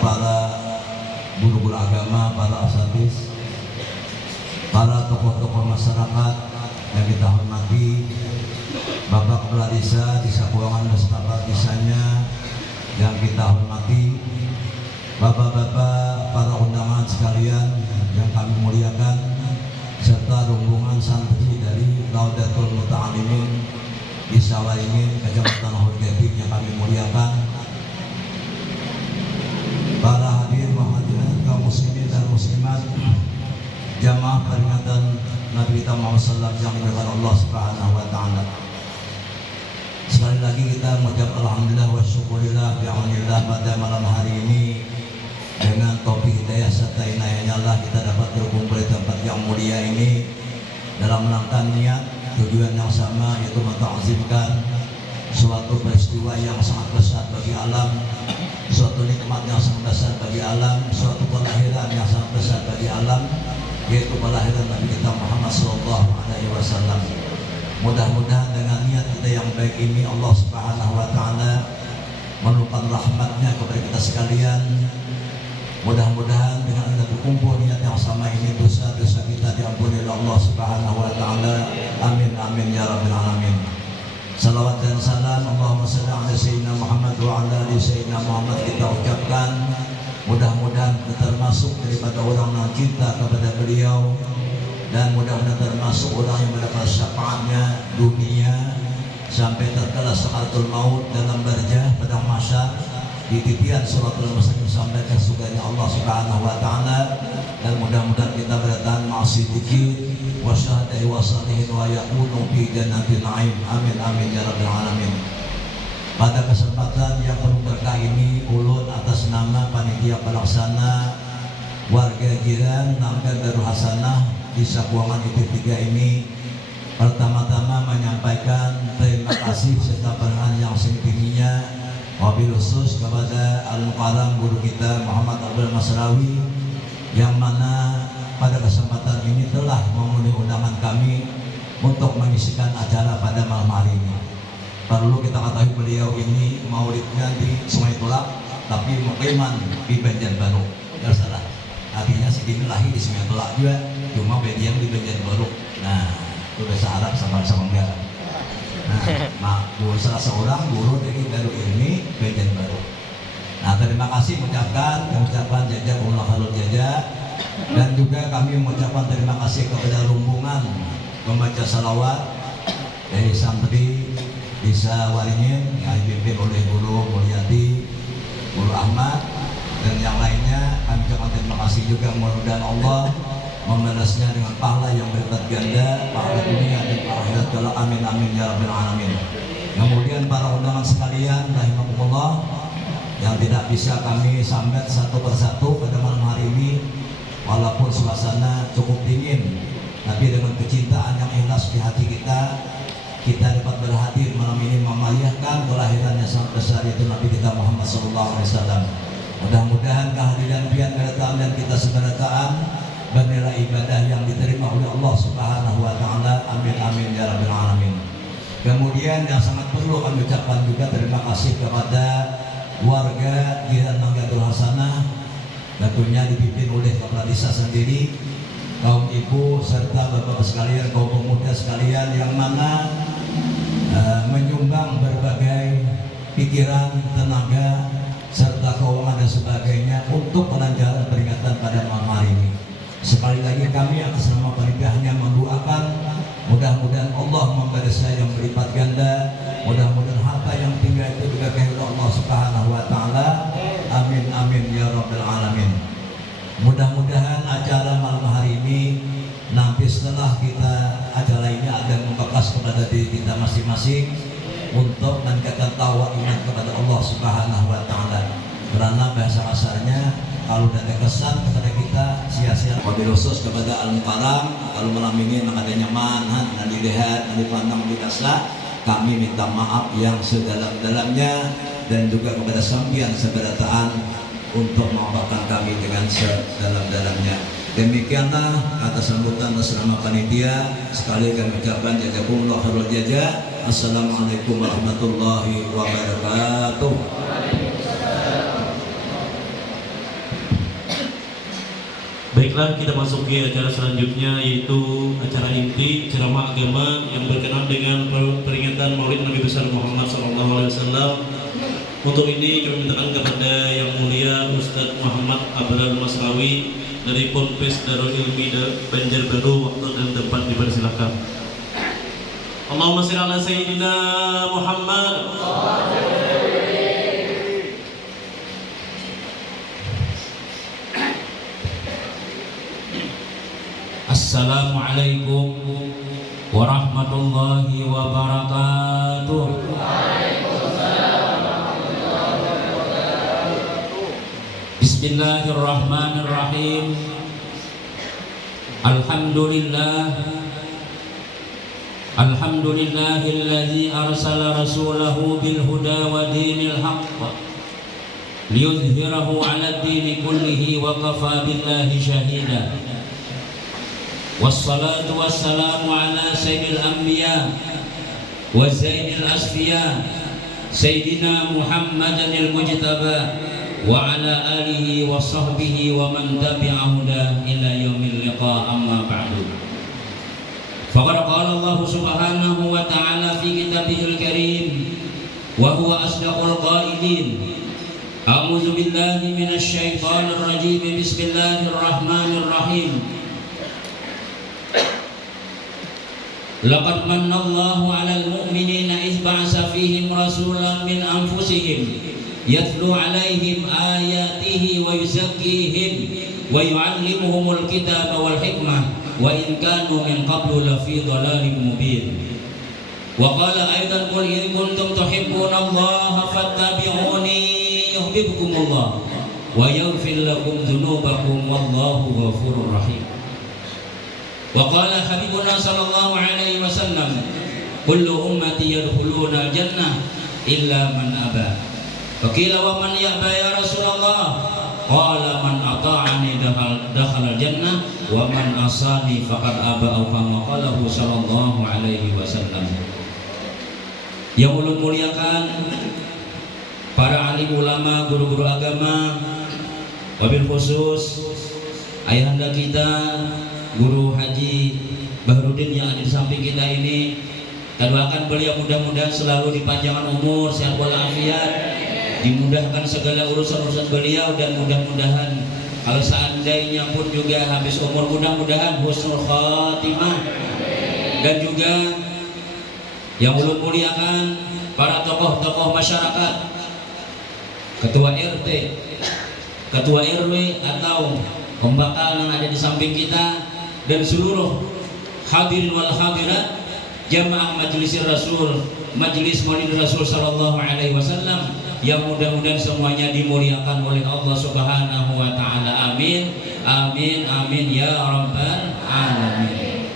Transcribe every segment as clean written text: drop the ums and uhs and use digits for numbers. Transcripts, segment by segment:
para guru-guru agama, para asatidz, para tokoh-tokoh masyarakat yang kita hormati, Bapak Kepala Desa Keuangan beserta desanya yang kita hormati, Bapak-bapak para undangan sekalian yang kami muliakan, serta rombongan santri dari Laudatul Muta'alimin Desa Waringin, Kecamatan Hurjati yang kami muliakan, para hadirin hadirat kaum muslimin dan muslimat, jamaah peringatan Nabi kita Muhammad SAW yang dimuliakan Allah Subhanahu wa taala. Sekali lagi kita mengucap alhamdulillah wa syukurillah bi'aunillah pada malam hari ini dengan taufik hidayah serta inayahnya Allah kita dapat berkumpul di tempat yang mulia ini dalam rangka niat tujuan yang sama, yaitu menta'zimkan suatu peristiwa yang sangat besar bagi alam, suatu nikmat yang sangat besar bagi alam, suatu kelahiran yang sangat besar bagi alam, yaitu kelahiran Nabi kita Muhammad SAW. Mudah-mudahan dengan niat kita yang baik ini Allah Subhanahu wa taala menurunkan rahmatnya kepada kita sekalian. Mudah-mudahan dengan kita berkumpul niat yang sama ini, dosa-dosa kita diampuni oleh Allah Subhanahu wa taala. Amin amin ya rabbal alamin. Salawat dan salam Allahumma shalli ala sayyidina Muhammad wa ala ali sayyidina Muhammad kita ucapkan. Mudah-mudahan kita termasuk daripada orang yang cinta kepada beliau, dan mudah-mudahan termasuk orang yang mendapat syafaatnya dunia sampai terkala sakaratul maut dalam barjah padang mahsyar di titian suratul mustaqim sampai ke surganya Allah Subhanahu wa taala. Dan mudah-mudahan kita bertahan ma'asidiki wa syahadai wa salihin wa yakunu fi jannatin na'im. Amin amin ya rabbal alamin. Pada kesempatan yang penuh berkah ini, ulun atas nama panitia pelaksana warga jiran Nanggar Darul Hasanah Desa Keuangan IP3 ini pertama-tama menyampaikan terima kasih serta penghargaan yang setinggi-tingginya, wabil khusus kepada Al-Mukarram guru kita Muhammad Abdul Masrawi yang mana pada kesempatan ini telah memenuhi undangan kami untuk mengisikan acara pada malam hari ini. Perlu kita ketahui beliau ini maulidnya di Sungai Tulak, tapi mukiman di Banjarbaru. Tidak salah. Artinya segini lahir di Sungai Tulak juga, cuma bedian di Banjarbaru. Nah, itu bahasa Arab sama-sama enggak. Nah, salah seorang guru dari Darul Ilmi Banjarbaru. Nah, terima kasih mengucapkan jazakumullah khairul jazaa, dan juga kami mengucapkan terima kasih kepada rombongan membaca salawat dari santri Desa Waringin yang dipimpin oleh Guru Mulyadi, Guru Ahmad, dan yang lainnya. Kami ucapkan terima kasih juga, mudah-mudahan Allah membalasnya dengan pahala yang berlipat ganda, pahala dunia dan pahala akhirat kelak. Amin amin ya rabbal alamin. Kemudian para undangan sekalian rahimakumullah, yang tidak bisa kami sambat satu persatu pada malam hari ini, walaupun suasana cukup dingin, tapi dengan kecintaan yang ikhlas di hati kita dapat berhadir malam ini merayakan kelahiran yang sangat besar, yaitu Nabi kita Muhammad SAW. Mudah-mudahan kehadiran pian kedatangan dan kita seberataan bernilai ibadah yang diterima oleh Allah Subhanahu wa taala. Amin amin ya rabbal alamin. Kemudian yang sangat perlu kami ucapkan juga terima kasih kepada warga jiran Nanggar Darul Hasanah, tentunya dipimpin oleh kepala desa sendiri, kaum ibu serta bapak sekalian, kaum pemuda sekalian yang mana menyumbang berbagai pikiran, tenaga serta keuangan dan sebagainya untuk pelancaran peringatan pada malam hari ini. Sekali lagi kami atas nama panitia hanya mendoakan mudah-mudahan Allah membalasnya yang berlipat ganda, mudah-mudahan harta yang tinggal itu juga kehendak Allah Subhanahu wa taala. Amin amin ya rabbal alamin. Mudah-mudahan acara malam hari ini nanti setelah acara ini akan membekas kepada diri kita masing-masing untuk meningkatkan taqwa iman kepada Allah Subhanahu wa taala. Karena bahasa kasarnya kalau ada kesan kepada kita sia-sia. Wabil khusus kepada Al-Mukarram, kalau malam ini adanya manhan dan dilihat dan dipandang dirasa, kami minta maaf yang sedalam-dalamnya, dan juga kepada sambian seberataan untuk memaafkan kami dengan sedalam-dalamnya. Demikianlah atas sambutan atas nama panitia. Sekali kami ucapkan jazakumullah khairul jazaa. Assalamualaikum warahmatullahi wabarakatuh. Baiklah, kita masuki acara selanjutnya, yaitu acara inti ceramah agama yang berkenaan dengan peringatan Maulid Nabi besar Muhammad SAW. Untuk ini kami mintakan kepada yang mulia Ustadz Muhammad Abdul Masrawi dari Ponpes Darul Ilmi Banjarbaru, waktu dan tempat dipersilakan. Allahumma shalli ala sayyidina Muhammad. Assalamualaikum warahmatullahi wabarakatuh. Bismillahirrahmanirrahim. Alhamdulillahilladzi arsala rasulahu bil huda wa dinil haqq liyudhhirahu 'ala ad-dini kullihi wa kafa billahi shahida. Wassalatu wassalamu ala sayyidil anbiya wa zainil asfiya sayyidina Muhammadanil mujtaba wa ala alihi wa sahbihi wa man tabi'ahu ila yaumil liqa, amma ba'du. Faqad qala Allah subhanahu wa ta'ala fi kitabihil karim wa huwa asdaqul qailin. A'udzu billahi minasy syaithanir rajim. Bismillahirrahmanirrahim. Laqad manna Allahu 'alal mu'minina idz ba'atsa fihim rasulan min anfusihim yatlu 'alaihim ayatihi wa yuzakkihim wa yu'allimuhumul kitaba wal hikmah wa in kanu min qablu lafi dhalalin mubin. Wa qala aidan qul in kuntum tuhibbunallaha fattabi'uni yuhibbukumullah wa yaghfir lakum dhunubakum wallahu ghafurur rahim. Wa qala habibuna sallallahu alaihi wasallam kullu ummati yadkhuluna jannah illa man aba. Wa qila wa man ya'ba ya Rasulullah? Qala man ata'ani dakhala jannah wa man asani faqad aba, atau kama qalahu sallallahu alaihi wasallam. Yang ulun muliakan para alim ulama, guru-guru agama, wabil khusus ayahanda kita Guru Haji Bahrudin yang ada di samping kita ini, kita doakan beliau mudah-mudahan selalu dipanjangkan umur, sehat walafiat, dimudahkan segala urusan-urusan beliau, dan mudah-mudahan kalau seandainya pun juga habis umur mudah-mudahan husnul khatimah. Dan juga yang ulun muliakan para tokoh-tokoh masyarakat, ketua RT, ketua RW atau pembakal yang ada di samping kita, dan seluruh hadirin wal hadirat jamaah majelis Rasul, majelis Maulid Rasul sallallahu alaihi wasallam, yang mudah-mudahan semuanya dimuliakan oleh Allah Subhanahu wa taala. Amin. Amin amin ya rabbal alamin.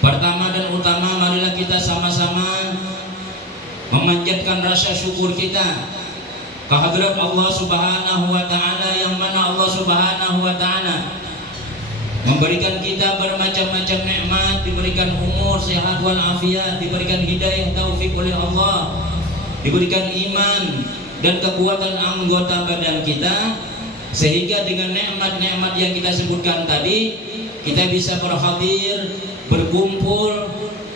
Pertama dan utama, marilah kita sama-sama memanjatkan rasa syukur kita kehadirat Allah Subhanahu wa taala, yang mana Allah Subhanahu wa taala memberikan kita bermacam-macam nikmat, diberikan umur, sehat walafiat, diberikan hidayah taufik oleh Allah, diberikan iman dan kekuatan anggota badan kita, sehingga dengan nikmat-nikmat yang kita sebutkan tadi kita bisa berhadir, berkumpul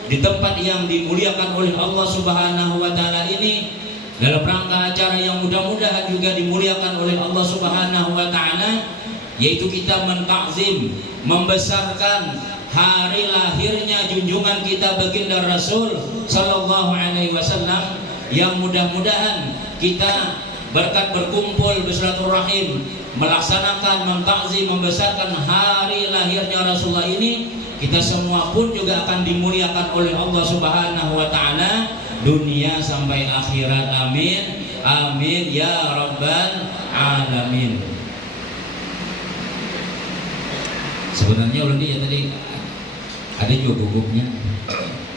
di tempat yang dimuliakan oleh Allah Subhanahu wa taala ini dalam rangka acara yang mudah-mudahan juga dimuliakan oleh Allah Subhanahu wa taala, yaitu kita mentakzim, membesarkan hari lahirnya junjungan kita baginda Rasul sallallahu alaihi wasallam, yang mudah-mudahan kita berkat berkumpul bersilaturahim, melaksanakan, mentakzim, membesarkan hari lahirnya Rasulullah ini, kita semua pun juga akan dimuliakan oleh Allah Subhanahu wa taala dunia sampai akhirat. Amin amin ya rabbal alamin. Sebenarnya ulun ya tadi ada juga gugupnya.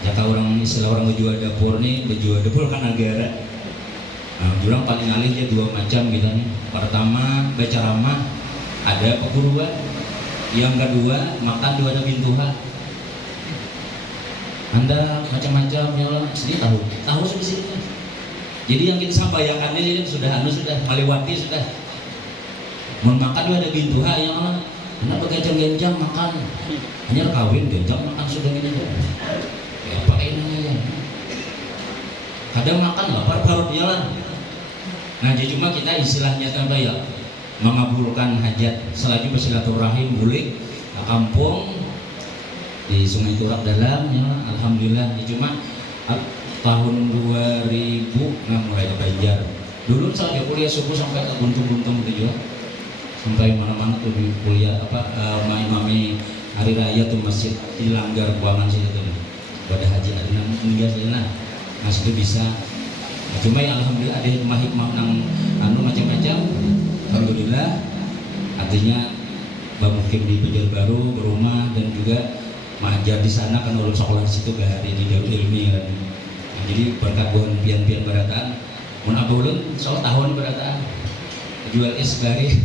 Jaka orang istilah orang berjual dapur nih, berjual dapur kan negara. Nah, jurang paling alih ya dua macam gitu nih. Pertama baca ramah, ada peguruan. Yang kedua makan dua ada bintuha. Anda macam-macam ya Allah, sedih tahu sudah sini. Jadi yang kita sampaikan ini sudah melewati sudah. Mau makan dua ada bintuha ya Allah. Anak begenjang-genjang makan, hanya kawin genjang makan sudah ini. Ya apa ini ya? Kadang makan lapar perut jalan. Nah jadi cuma kita istilahnya tanda ya mengabulkan hajat selagi bersilaturahim bulik ke kampung di Sungai Turak Dalam ya, alhamdulillah. Ya, cuma tahun 2000 mulai belajar. Dulu saya kuliah subuh sampai ke Buntung-Buntung itu juga. Sampai mana-mana tuh di kuliah mami hari raya tuh masjid di Langgar Buangan situ tuh. Pada haji ada meninggal sana. Nah situ bisa. Nah, cuma ya alhamdulillah ada hikmah nang macam-macam. Alhamdulillah. Artinya Mukim di Banjarbaru berumah dan juga mengajar di sana kan ulun sekolah di situ hari di Darul Ilmi kan. Nah, jadi berkat buan pian-pian berataan mun abulun 1 tahun berataan jual es gari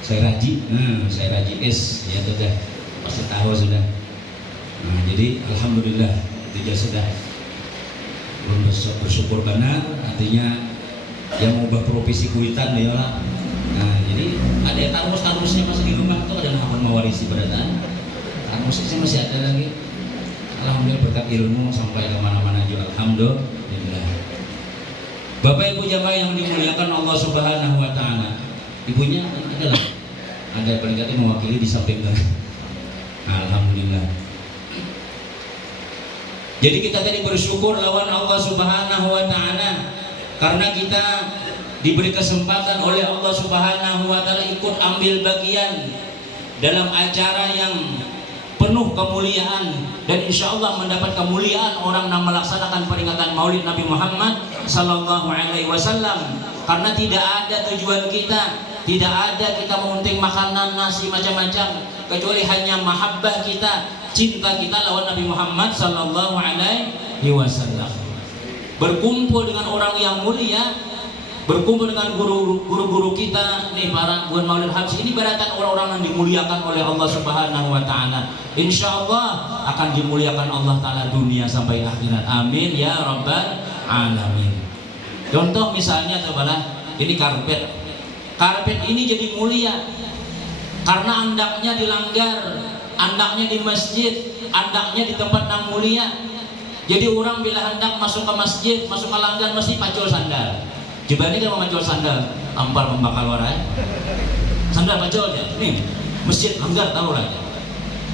saya raji es ya sudah pasti tahu sudah. Nah jadi alhamdulillah itu sudah belum bersyukur benar artinya yang mengubah profesi kuitan ya lah. Nah jadi ada tarmus-tarmusnya masih di rumah tuh ada hafal mewarisi berataan tarmusnya masih ada lagi. Alhamdulillah berkat ilmu sampai kemana-mana juga alhamdulillah. Bapak Ibu jamaah yang dimuliakan Allah Subhanahu Wa Taala, ibunya adalah ada paling mewakili di samping kan. Alhamdulillah. Jadi kita tadi bersyukur lawan Allah Subhanahu Wa Taala karena kita diberi kesempatan oleh Allah Subhanahu Wa Taala ikut ambil bagian dalam acara yang penuh kemuliaan dan insya Allah mendapat kemuliaan orang yang melaksanakan peringatan Maulid Nabi Muhammad Sallallahu Alaihi Wasallam. Karena tidak ada tujuan kita, tidak ada kita memunting makanan nasi macam-macam kecuali hanya mahabbah kita, cinta kita lawan Nabi Muhammad Sallallahu Alaihi Wasallam. Berkumpul dengan orang yang mulia, berkumpul dengan guru-guru kita nih para buan Maulid Habsyi ini beratan orang-orang yang dimuliakan oleh Allah Subhanahu Wa Taala. Insya Allah akan dimuliakan Allah Taala dunia sampai akhirat. Amin ya Rabbal Alamin. Contoh misalnya cobalah ini karpet. Karpet ini jadi mulia karena andaknya dilanggar, andaknya di masjid, andaknya di tempat yang mulia. Jadi orang bila hendak masuk ke masjid, masuk ke langgar mesti pacul sandal. Coba ini kalau pacul sandal, tampar membakal warai. Sandal pacul ya, nih masjid langgar tahu lah.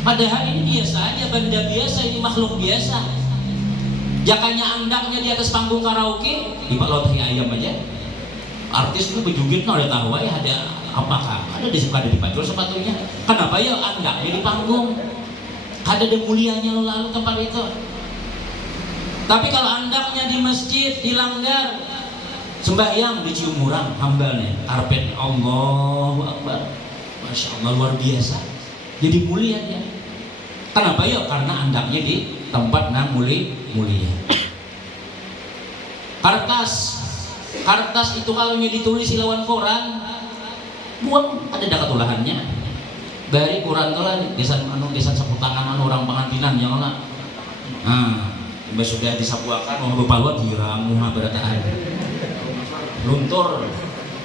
Padahal ini biasa aja, benda biasa, ini makhluk biasa. Jakanya andaknya di atas panggung karaoke, ibarat ayam aja. Artis itu berjugit udah tahu ya ada apakah ada di pacul sepatunya. Kenapa ya andaknya di panggung? Ada mulianya lalu tempat itu. Tapi kalau andaknya di masjid dilanggar, sembahyang dicium orang hambalnya, karpet Allahu Akbar, masya Allah luar biasa. Jadi mulia ya. Kenapa ya? Karena andaknya di tempat yang mulia. Kertas itu kalau ditulis lawan koran, buang ada dakatulahannya. Dari koran tuh lah desan sapu tangan orang pengantinan yang lah. Nah, sudah disapuakan mau berpaluan diramu berataan. Luntur.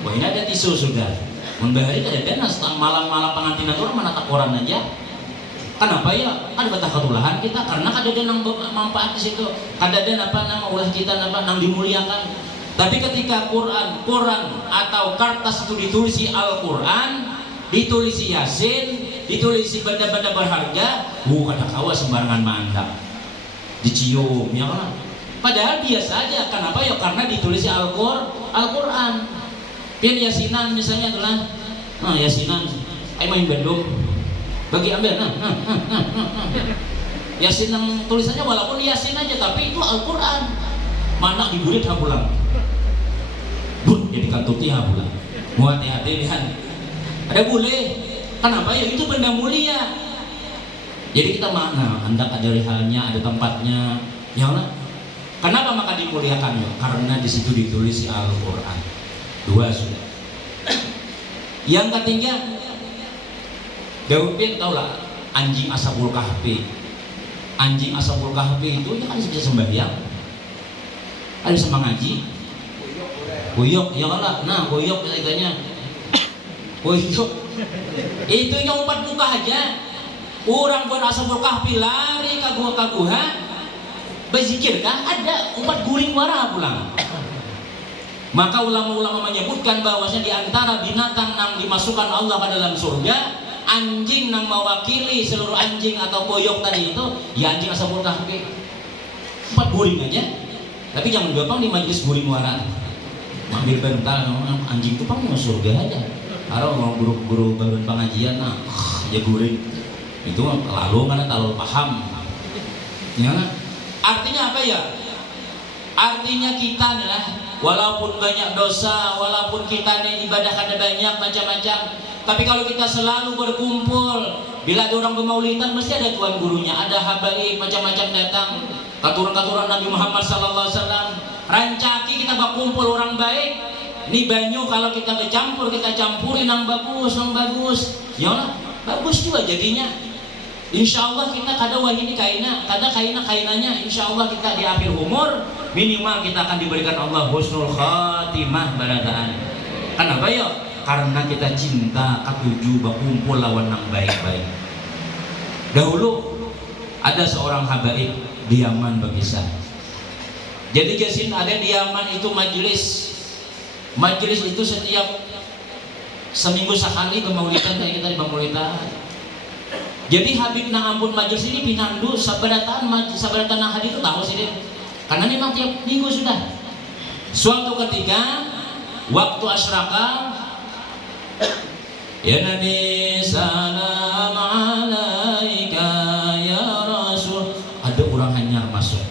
Wah ini ada tisu sudah. Membahari ada denas malam-malam pengantinan orang menatap koran aja. Kenapa ya? Kan betah ketulahan kita karena ada yang manfaat di situ. Ada nama ulah kita nang dimuliakan. Tapi ketika Quran atau kertas itu ditulisi Al-Quran, ditulisi Yasin, ditulisi benda-benda berharga, kada kawa sembarangan mandak. Dicium ya kan? Padahal biasa aja. Kenapa ya? Karena ditulisi Al-Quran. Pian Yasinan misalnya adalah Yasinan, ayo main Bandung. Bagi ambil Yasin yang tulisannya walaupun Yasin aja tapi itu Al-Quran. Mana diburit pulang. Bun jadi kantuti pulang. Mau hati-hati lihat. Ada boleh. Kenapa ya? Itu benda mulia. Jadi kita hendak ada halnya, ada tempatnya. Ya Allah. Kenapa maka dimuliakan ya? Karena di situ ditulis Al-Quran. 2 sudah. Yang ketiga, Daud bin tahu lah anjing Ashabul Kahfi. Anjing Ashabul Kahfi itu kan bisa sembahyang, ada bisa mengaji. Buyok, ya lah. Nah buyok katanya Oh iya, itu yang 4 muka aja. Orang buat asal kahfi lari kaguha, berzikir kan ada 4 guring wara pulang. Maka ulama-ulama menyebutkan bahwasanya di antara binatang yang dimasukkan Allah ke dalam surga, anjing yang mewakili seluruh anjing atau boyok tadi itu, ya anjing asal kahfi. 4 guring aja. Tapi jangan gampang di majelis guring wara. Ambil bentar, anjing itu pang masuk surga aja. Kalau mau guru-guru baru pengajian, nah, ya guring itu lalu karena terlalu paham. Ya, artinya apa ya? Artinya kita nih, walaupun banyak dosa, walaupun kita nih ibadah ada banyak macam-macam, tapi kalau kita selalu berkumpul, bila ada orang bermaulidan mesti ada tuan gurunya, ada habaib macam-macam datang, katuran-katuran Nabi Muhammad SAW. Rancaki kita berkumpul orang baik, ini banyu kalau kita bercampur kita campurin yang bagus, ya bagus juga jadinya. Insya Allah kita kada wah ini kainanya. Insya Allah kita di akhir umur minimal kita akan diberikan Allah husnul khatimah barataan. Kenapa ya? Karena kita cinta ketujuh berkumpul lawan yang baik-baik. Dahulu ada seorang habaib di Yaman berkisah. Jadi Jasin ada di Yaman itu majelis itu setiap seminggu sekali bermaulidan kayak kita di Bangkulitan. Jadi Habib nang ampun majelis ini pinandu sabaratan nang hadir itu tahu sih deh. Karena memang tiap minggu sudah. Suatu ketika waktu asyraka, ya Nabi salam alaika ya Rasul, ada orang hanya masuk.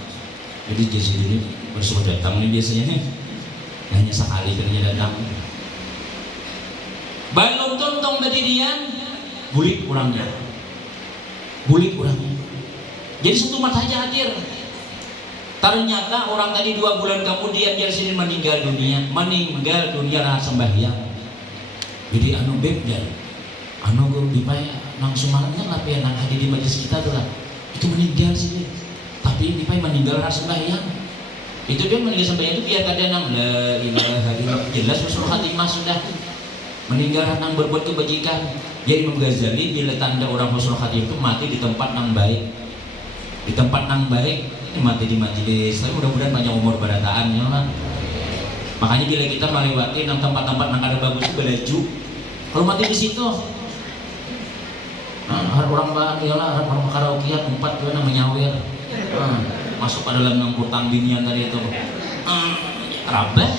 Jadi Jasin ini bersuara datang nih biasanya nih. Hanya sekali kerja datang. Balong tontong berdirian, bulik orangnya. Jadi satu mata aja hadir. Ternyata orang tadi 2 bulan kemudian dia sini meninggal dunia rasa sembahyang. Jadi anu beb dan anu gue dipaya nang sumalannya lah ya nang hadir di majelis kita tuh lah. Itu meninggal sih. Tapi dipaya meninggal rasa sembahyang. Itu dia meninggal sembahyang itu biar kada nang la ilaha illallah, jelas husnul khatimah sudah. Meninggal nang berbuat kebajikan. Jadi Imam Ghazali bila tanda orang husnul khatimah itu mati di tempat nang baik. Di tempat nang baik, ini mati di majelis. Tapi mudah-mudahan banyak umur barataan ya lah. Makanya bila kita melewati nang tempat-tempat nang ada bagus itu belaju. Kalau mati di situ, nah, orang ya lah, orang karaokean 4 tuh nang menyawir. Masuk pada dalam nang kurtang binian tadi itu. Rabah.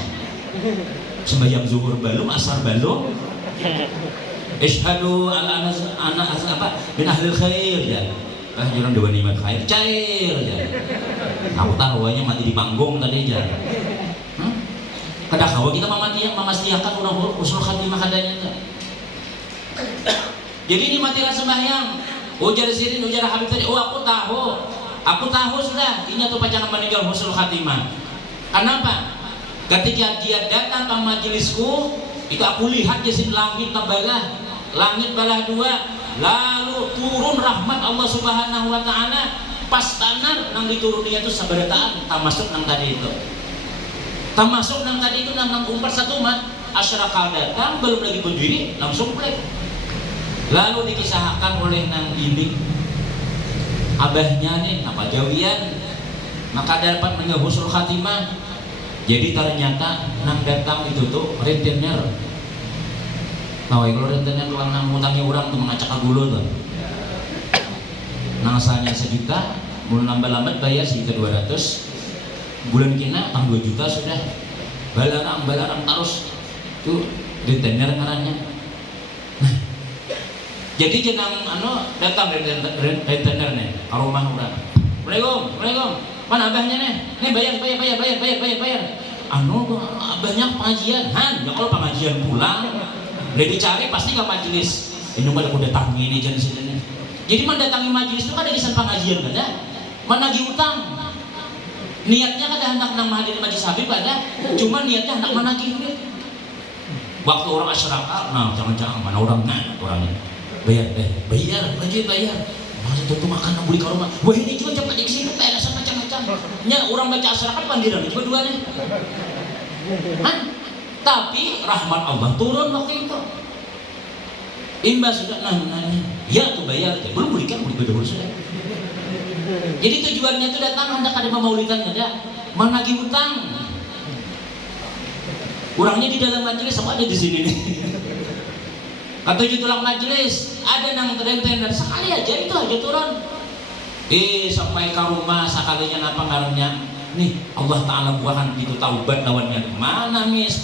Sembahyang zuhur belum, asar belum. Ishadu ala anak apa bin ahlil khair ya. Jangan dewa nikmat khair cair ya. Aku taruhannya mati di panggung tadi aja. Kada kawa kita memastikan orang husnul khatimah kadanya. Jadi ini matilah sembahyang. Ujar sirin, ujar Habib tadi. Oh aku tahu sudah. Ini tuh pacangan meninggal husnul khatimah. Kenapa? Ketika dia datang ke majelisku, itu aku lihat jasin langit balah 2, lalu turun rahmat Allah Subhanahu wa taala pas tanar nang diturunnya itu sabarataan termasuk nang tadi itu. Termasuk nang tadi itu nang umpat satu mat asyraka datang belum lagi berdiri langsung plek. Lalu dikisahkan oleh nang ini abahnya nih apa jawian maka dapat mengenal husnul khatimah. Jadi ternyata nang datang itu tuh rentenir. Nah, kalau rentenir tuh nang ngutangnya orang tuh mengacak agulu tuh. Nang asalnya 1 juta, mulai lambat-lambat bayar sekitar 200. Bulan kena tang 2 juta sudah. Balarang terus tuh rentenir ngarannya. Nah, jadi jenang datang rentenir nih ke rumah orang. Assalamualaikum. Mana abahnya nih? Nih bayar. Abahnya pengajian. Ya kalau pengajian pulang, udah dicari pasti ke majelis. Ini pada aku datangi ini jangan sini. Jadi mendatangi majelis itu kan ada di pengajian kada? Menagih utang. Niatnya kada hendak nang menghadiri majelis Habib kada, cuma niatnya hendak menagih duit. Waktu orang asyraka, nah jangan-jangan mana orangnya bayar. Masa tuh makan beli ke rumah. Wah ini juga cepat di sini alasan macam-macam. Nya orang baca asyraka pandiran juga duanya. Tapi rahmat Allah turun waktu itu. Imbas sudah ya tuh bayar aja. Belum belikan dahulu sudah. Jadi tujuannya itu datang hendak ada pemaulidan ada menagih hutang. Kurangnya di dalam majelis sama ada di sini nih. Kata tulang majelis ada nang tenten sekali aja itu aja turun. Sampai ke rumah sekalinya apa ngarannya nih Allah Ta'ala buahan itu taubat lawannya mana mis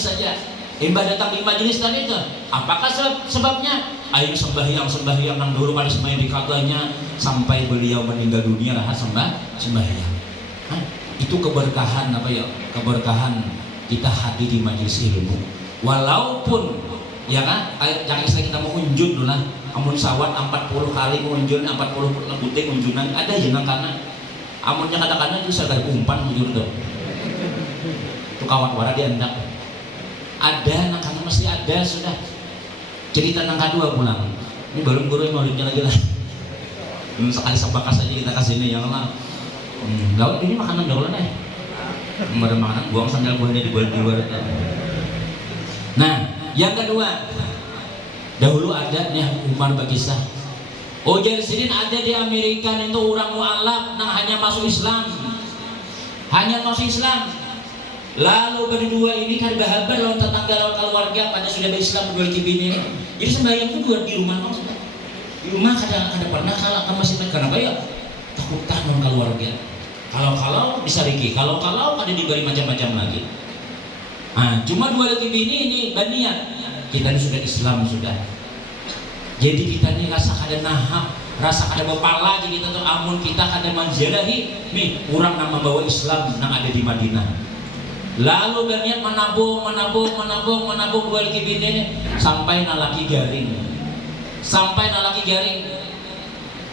saja. Imbah datang di majelis tadi itu apakah sebabnya? Ayo sembahyang nang dulu pada sembahyang di katanya sampai beliau meninggal dunia lah sembahyang. Itu keberkahan apa ya? Keberkahan kita hadir di majelis ilmu. Walaupun ya kan, jangan istilah kita mau unjun dulu lah. Amun sawat 40 kali unjun, 40 butik unjunan ada jenang karena amunnya kadang-kadang itu sadar umpan unjun tuh. Itu kawan wara dia hendak. Ada nang karena mesti ada sudah. Cerita nang kedua pulang. Ini belum guru yang maulidnya lagi lah. Sekali sebakas aja kita kasih ini yang lah. Laut ini makanan jauh nih. Ada makanan buang sandal buahnya di luar. Nah, yang kedua, dahulu ada nih Umar berkisah. Ujair Sidin ada di Amerika itu orang mualaf yang hanya masuk Islam. Lalu berdua ini kan bahagia lawan tetangga lawan keluarga pada sudah berislam berdua kibini ini. Jadi sembahyang itu dua di rumah kan. Di rumah kada pernah kalah kan masih kenapa ya? Takut non keluarga. Kalau bisa Riki, kalau ada diberi macam-macam lagi. Cuma dua lagi ini baniat. Kita ini sudah Islam sudah. Jadi kita ini rasa ada nahap, rasa ada bapala jadi kita tuh amun kita kada manjalahi nih orang nama bawa Islam yang ada di Madinah. Lalu berniat menabung dua lagi bini sampai nalaki garing.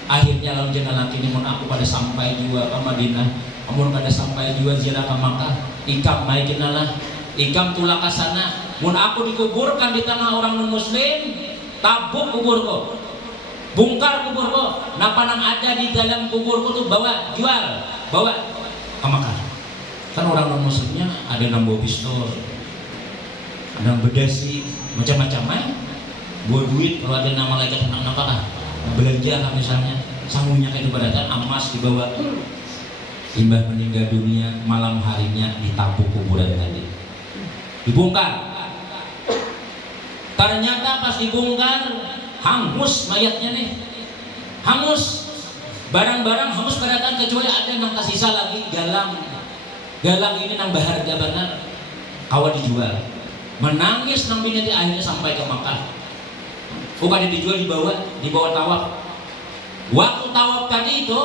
Akhirnya lalu jangan laki ini mun aku pada sampai juga ke Madinah, amun pada sampai juga ziarah ke Makkah, ikam maikin lah, ikam tulak ke sana. Mun aku dikuburkan di tengah orang non Muslim, tabuk kuburku, bongkar kuburku, napa nang ada di dalam kuburku tuh bawa ke Makkah. Kan orang non Muslimnya ada yang bawa pistol, ada yang bedasi, macam-macam bawa duit kalau ada nama malaikat tentang apa belanja lah misalnya sangunya kayak keberatan emas dibawa. Imbah meninggal dunia malam harinya ditabuk kuburan tadi dibongkar. Ternyata pas dibongkar hangus mayatnya nih, hangus barang-barang hangus beratan kecuali ada yang tersisa lagi galang ini nang berharga banget kawan dijual. Menangis nang bini akhirnya sampai ke Makkah. Bukan dijual dibawa tawaf. Waktu tawaf tadi itu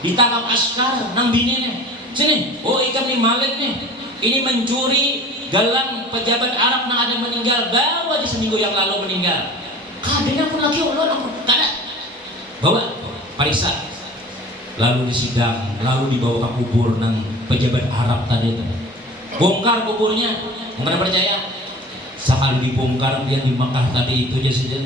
ditangkap askar nang bini nih. Sini, ikan nih malik nih. Ini mencuri galang pejabat Arab yang ada meninggal baru aja seminggu yang lalu meninggal. Kadenya pun lagi kada. Bawa periksa. Lalu disidang, lalu dibawa ke kubur nang pejabat Arab tadi itu. Bongkar kuburnya, bukan percaya. Sekali dibongkar dia di Makkah tadi itu aja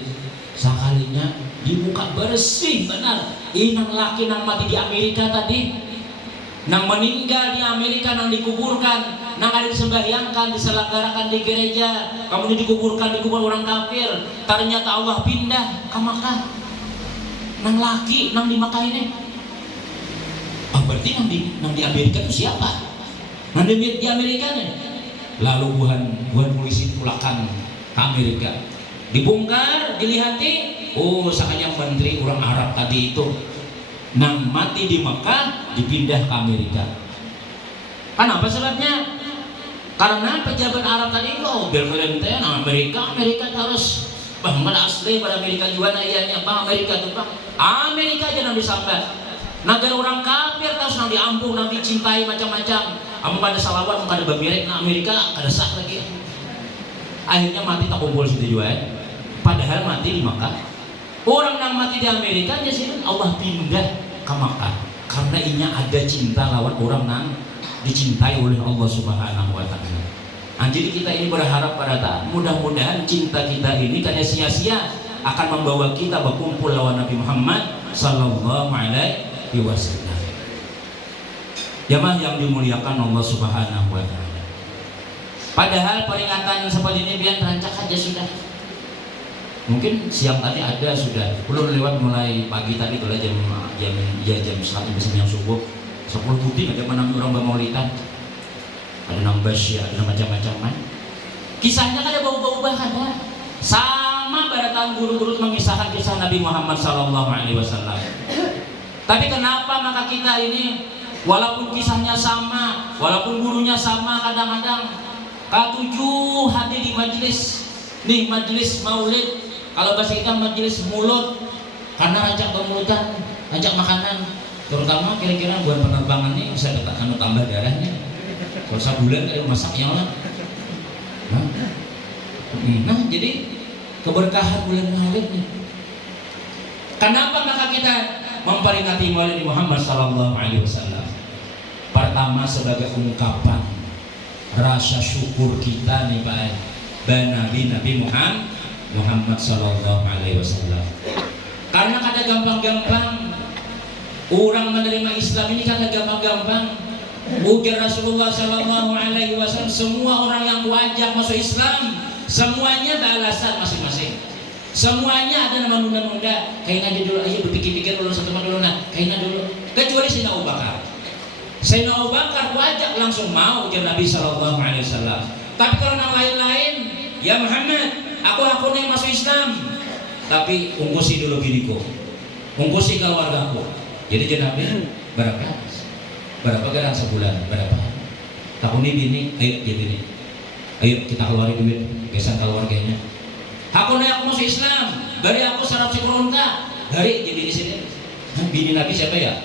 sekalinya dibuka bersih benar. Ini nang laki nang mati di Amerika tadi, nang meninggal di Amerika nang dikuburkan, nang ada disembahyangkan, diselenggarakan di gereja, kemudian dikuburkan di kubur orang kafir. Ternyata Allah pindah ke Makkah. Nang laki nang di Makkah ini. Berarti nang di Amerika itu siapa? Nang di Amerika nih. Lalu buhan polisi pulakan ke Amerika. Dibongkar, dilihati, sakanya menteri orang Arab tadi itu nang mati di Mekah dipindah ke Amerika. Kenapa sebabnya? Karena pejabat Arab tadi itu Bill Clinton, Amerika harus mana asli pada Amerika juga nayanya Bang Amerika tuh Bang. Amerika aja nang disambat. Negara orang kafir terus nang diampung, nang dicintai macam-macam. Amun pada salawat, amun kada bemirek na Amerika kada sah lagi. Akhirnya mati tak kumpul situ juga. Padahal mati di Makkah. Orang yang mati di Amerika aja sih Allah pindah ke Makkah karena inya ada cinta lawan orang yang dicintai oleh Allah Subhanahu wa taala. Jadi kita ini berharap pada taat. Mudah-mudahan cinta kita ini kada sia-sia akan membawa kita berkumpul lawan Nabi Muhammad sallallahu alaihi wasallam. Jamaah yang dimuliakan Allah Subhanahu wa taala. Padahal peringatan seperti ini biar rancak aja sudah. Mungkin siang tadi ada sudah, belum lewat mulai pagi tadi kalau jam 1 yang subuh 10 putih ada menang orang bermaulidan, ada nambah ya, ada macam-macam kan. Kisahnya kan ada bau-bau ada. Sama baratan guru-guru mengisahkan kisah Nabi Muhammad SAW. Tapi kenapa maka kita ini walaupun kisahnya sama, walaupun gurunya sama, kadang-kadang katujuh hadir di majelis nih, majelis maulid, kalau bahasa kita majelis mulut, karena ajak pemulutan, ajak makanan, terutama kira-kira buat penerbangan nih bisa tambah darahnya. Kalau sebulan kayak masak yang lah. Nah, jadi keberkahan bulan maulid nih. Kenapa maka kita memperingati maulid Muhammad SAW? Pertama sebagai ungkapan rasa syukur kita nih Pak Nabi Muhammad SAW. Karena kada gampang-gampang orang menerima Islam ini, kada gampang-gampang. Ujar Rasulullah SAW, semua orang yang kuajak masuk Islam semuanya beralasan masing-masing. Semuanya ada nama nunda-nunda. Kayaknya aja dulu, ayo berpikir-pikir dulu satu dulu, kayaknya dulu. Kecuali Sayyidina Abu Bakar. Sayyidina Abu Bakar kuajak langsung mau ujar Nabi SAW. Tapi kalau yang lain-lain, ya Muhammad, aku nih masuk Islam. Tapi ungkusi dulu biniku, ungkusi keluargaku. Jadi jadi Nabi berapa kadang sebulan, berapa? Tahun ini bini, ayo jadi ini. Ayo kita keluarin duit, gesan keluarganya. Aku masuk Islam, dari aku sarap sekoronta, dari jadi di sini. Bini Nabi siapa ya?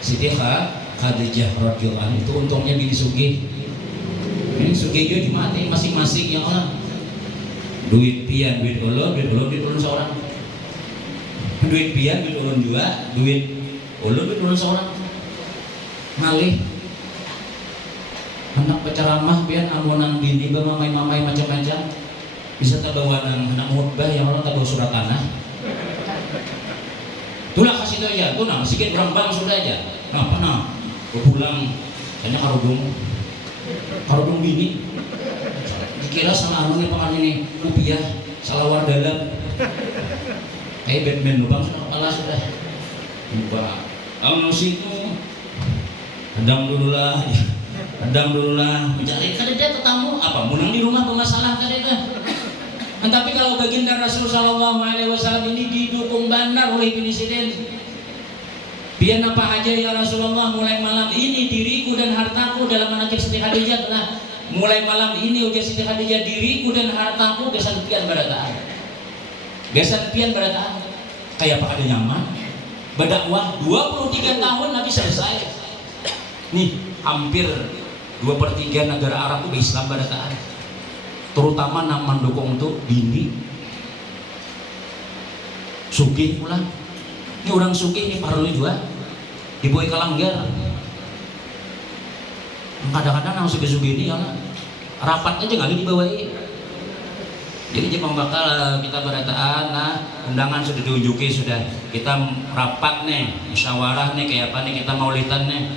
Siti Khadijah radhiyallahu anha. Itu untungnya bini sugih. Ini sugih juga cuma masing-masing yang orang. Duit pian, duit ulun seorang. Duit pian, duit ulun juga, duit ulun seorang. Malih anak penceramah pian amunan bini mamai macam-macam. Bisa terbawa anak khutbah yang orang terbawa surat tanah. Itulah kasih itu aja, tuh sedikit orang bang sudah aja. Nah, pulang, hanya karudung bini. Dikira sama anunya pengen ini rupiah, salawar dalam. Kayak Batman lubang sudah kepala sudah. Lupa. Kalau situ, hadang dulu lah, mencari. Kada dia tetamu apa? Munang di rumah bermasalah kada dia. Tapi kalau baginda Rasul SAW ini didukung benar oleh Presiden. Pian apa aja ya Rasulullah, mulai malam ini diriku dan hartaku dalam manakib Siti Khadijah telah mulai malam ini ujar Siti Khadijah, diriku dan hartaku besan pian barataan. Kayak apa ada nyaman? Berdakwah 23 tahun Nabi selesai. Nih hampir 2/3 negara Arab itu Islam barataan. Terutama nama mendukung untuk bini sugih pula. Ini orang sugih ini parlu juga dibuai kalanggar. Kadang-kadang yang sugih-sugih ini ya rapat aja nggak dibawai. Jadi jepang bakal kita berataan, nah undangan sudah diunjuki, sudah kita rapat nih, musyawarah nih kayak apa nih kita maulidan nih.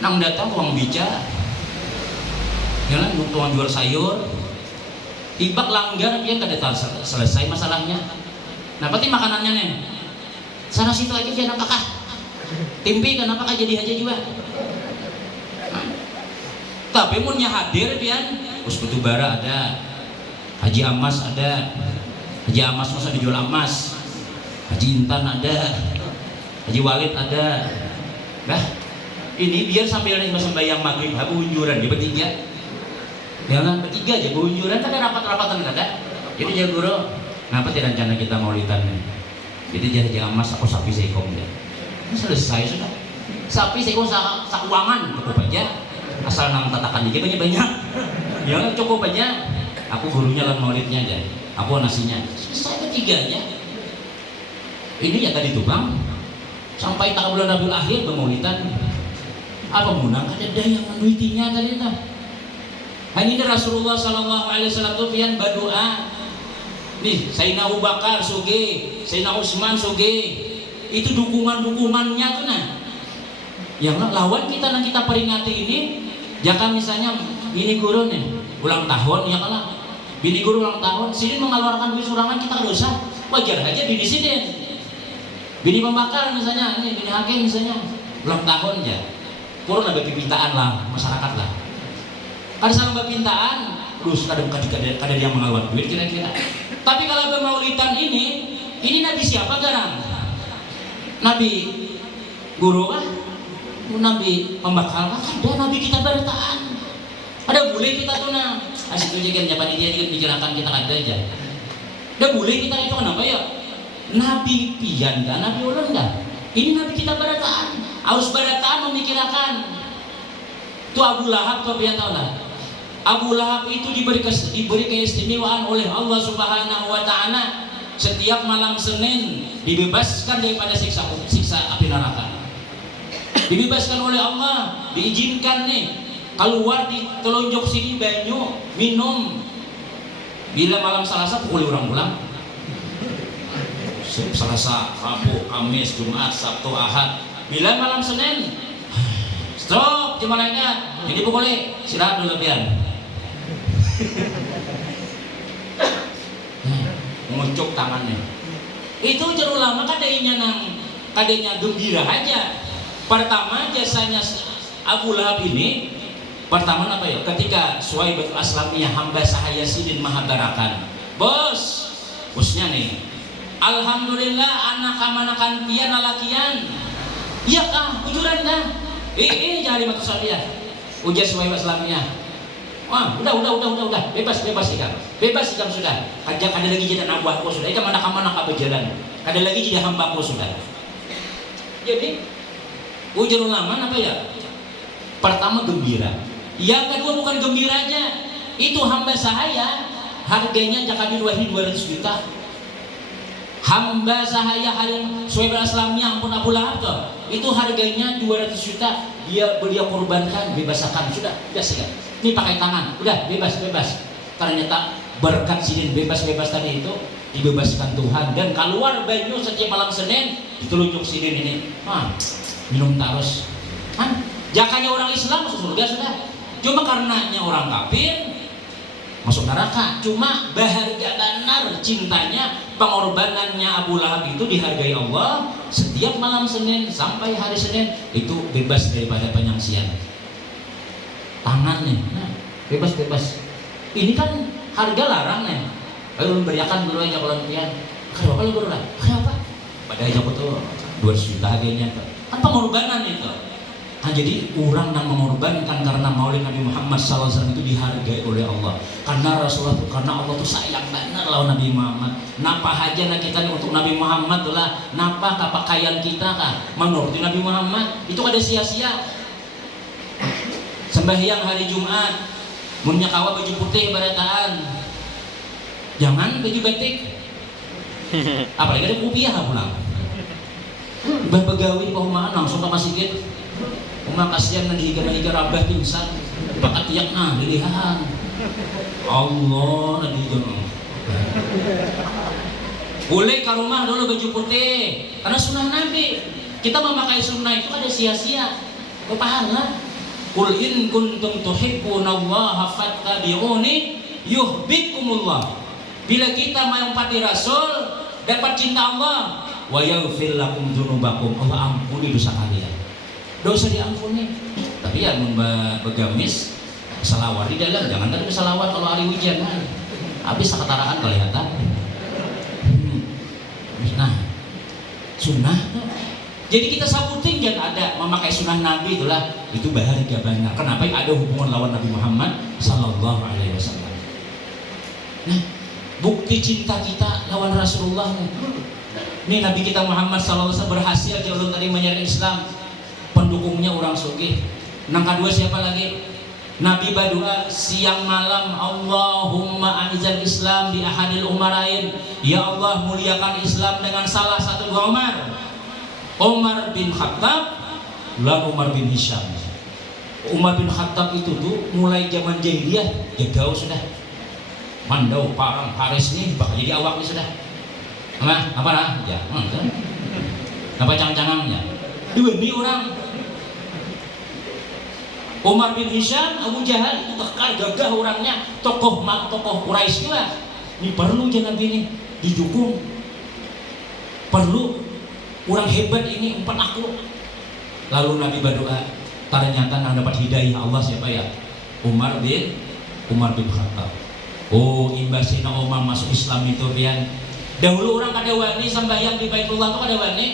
Nang datang uang bicara. Jalan tukang jual sayur, tibak langgar dia kada selesai masalahnya. Nah, pasti makanannya nih. Sana situ aja jangan kakak. Timpi kenapa kah jadi aja juga. Tapi munnya hadir pian, Gus Batubara ada, Haji Amas ada, Haji Amas masa dijual emas, Haji Intan ada, Haji Walid ada. Nah, ini biar sambil nih sembahyang maghrib, habu unjuran di bertiga. Jangan bertiga aja, berunjuran kan ada rapat-rapatan kada. Jadi ya guru, kenapa tidak rencana kita maulidan nih? Jadi jangan mas aku sapi sekom deh. Selesai sudah. Sapi sekom sakuangan cukup aja. Asal nang tatakan aja banyak. Ya cukup aja. Aku gurunya lah maulidnya aja. Aku nasinya. Selesai bertiganya. Ini ya tadi tuh bang. Sampai tanggal bulan Rabiul Akhir bermaulidan. Apa munang ada yang menuitinya tadi tuh. Ini Rasulullah SAW tuh pian berdoa. Nih, Sayyidina Abu Bakar sugih, Sayyidina Utsman sugih. Itu dukungan-dukungannya tuh nah. Yang lawan kita yang kita peringati ini, jangan misalnya ini guru nih ulang tahun ya kalah. bini guru ulang tahun, sidin mengeluarkan duit surangan, kita kan dosa. Wajar aja bini sidin. Bini pembakar misalnya, ini bini hakim misalnya, ulang tahun ya. Kurang ada permintaan lah, masyarakat lah. Ada sama permintaan, terus kadang dia mengeluarkan duit kira-kira. Tapi kalau bermaulidan ini nabi siapa garang? Nabi guru kah? Nabi pembakar kah? Ada nabi kita berataan. Ada boleh kita tuh nah. Asik aja kan jawaban dia juga bicarakan kita ada aja. Ada boleh kita itu kenapa ya? Nabi pian kan, nabi ulang dah. Ini nabi kita berataan. Harus berataan memikirkan. Itu Abu Lahab tuh pian tahu lah. Abu Lahab itu diberi keistimewaan oleh Allah Subhanahu wa taala. Setiap malam Senin dibebaskan daripada siksa api neraka. Dibebaskan oleh Allah, diizinkan nih keluar di telunjuk sini banyu minum. Bila malam Selasa pukul orang pulang. Selasa, Rabu, Kamis, Jumat, Sabtu, Ahad. Bila malam Senin, stop cuma malaikat. Jadi pukul istirahat dulu pian. Mengucuk tangannya. Itu jar ulama kadenya gembira aja. Pertama jasanya Abu Lahab ini pertama apa ya? Ketika Suwaibatul Aslamiyah hamba sahaya sidin mahabarakan. Bosnya nih. Alhamdulillah anak kamanakan pian lalakian. Iya kah? Ujuran dah. Jadi batu sabiah. Ujar Suwaibatul Aslamiyah. Wah, udah, bebas ikan sudah. Ada lagi jadi anak buahku sudah. Ikan mana berjalan. Ada lagi jadi hambaku sudah. Jadi ujar ulama apa ya? Pertama gembira. Yang kedua bukan gembira aja. Itu hamba sahaya harganya jakadi 200 juta. Hamba sahaya hari Suwaibatul Aslamiyah ampun Abu Lahab tuh. Itu harganya 200 juta. Dia korbankan, bebasakan sudah kan. Ini pakai tangan, udah bebas. Ternyata berkat sidin bebas tadi itu dibebaskan Tuhan dan keluar banyu setiap malam Senin ditelunjuk sidin ini. Minum terus. Jakanya orang Islam masuk surga sudah. Cuma karenanya orang kafir masuk neraka. Cuma bahagia benar cintanya, pengorbanannya Abu Lahab itu dihargai Allah. Setiap malam Senin sampai hari Senin itu bebas daripada penyangsian. Tangannya, bebas. Ini kan harga larang nih. Lalu beriakan dulu aja kalau pian. Kenapa lu baru lah? Kenapa? Pada aja betul 200 juta harganya. Kan pengorbanan itu. Jadi orang yang mengorbankan karena maulid Nabi Muhammad SAW itu dihargai oleh Allah. Karena Rasulullah itu, karena Allah itu sayang benar lawan Nabi Muhammad. Napa aja kita untuk Nabi Muhammad lah. Napa pakaian kita kah? Menurut Nabi Muhammad itu ada sia-sia. Sembahyang hari Jumat, munnya kawa baju putih barataan. Jangan baju batik. Apalagi ada kopiah pulang. Begawi di perumahan langsung ke masjid. Umah kasihan na dihiga rabah pingsan. Bakat tiyak na dilihan. Allah na dihiga. Boleh ke rumah dulu baju putih. Karena sunnah Nabi. Kita memakai sunnah itu ada sia-sia. Pahala. Qul in kuntum tuhibbunallaha fattabi'uni yuhibbukumullah. Bila kita mengikuti Rasul dapat cinta Allah, wa yaghfir lakum dzunubakum. Allah ampuni dosa kalian. Dosa diampuni. Tapi ya begamis selawat di dalam, jangan tadi selawat kalau hari hujan. Habis ketaraan kelihatan. Nah, sunnah. Jadi kita sabutin kan ada memakai sunnah Nabi itulah itu bahagia banget. Kenapa ada hubungan lawan Nabi Muhammad Sallallahu Alaihi Wasallam. Nah, bukti cinta kita lawan Rasulullah nih. Nih Nabi kita Muhammad Sallallahu Alaihi Wasallam berhasil jauh tadi menyerang Islam. Pendukungnya orang sugih. Nang kedua siapa lagi? Nabi berdoa siang malam, Allahumma a'izal Islam bi ahadil umarain. Ya Allah muliakan Islam dengan salah satu dua Umar bin Khattab lalu Umar bin Hisham. Umar bin Khattab itu tuh mulai zaman jahiliyah ya gaul sudah. Mandau parang Paris nih bakal jadi awak nih sudah. Apa lah? Ya, apa cang-cangangnya? Dua ini orang Umar bin Hisham, Abu Jahal itu kekal gagah orangnya, tokoh Quraisy juga. Ini perlu je Nabi ini didukung. Perlu orang hebat ini umpan aku. Lalu Nabi berdoa, ternyata yang dapat hidayah Allah siapa ya? Umar bin Khattab. Oh, imbasina Umar masuk Islam itu pian. Dahulu orang kada wani sembahyang di Baitullah itu kada wani.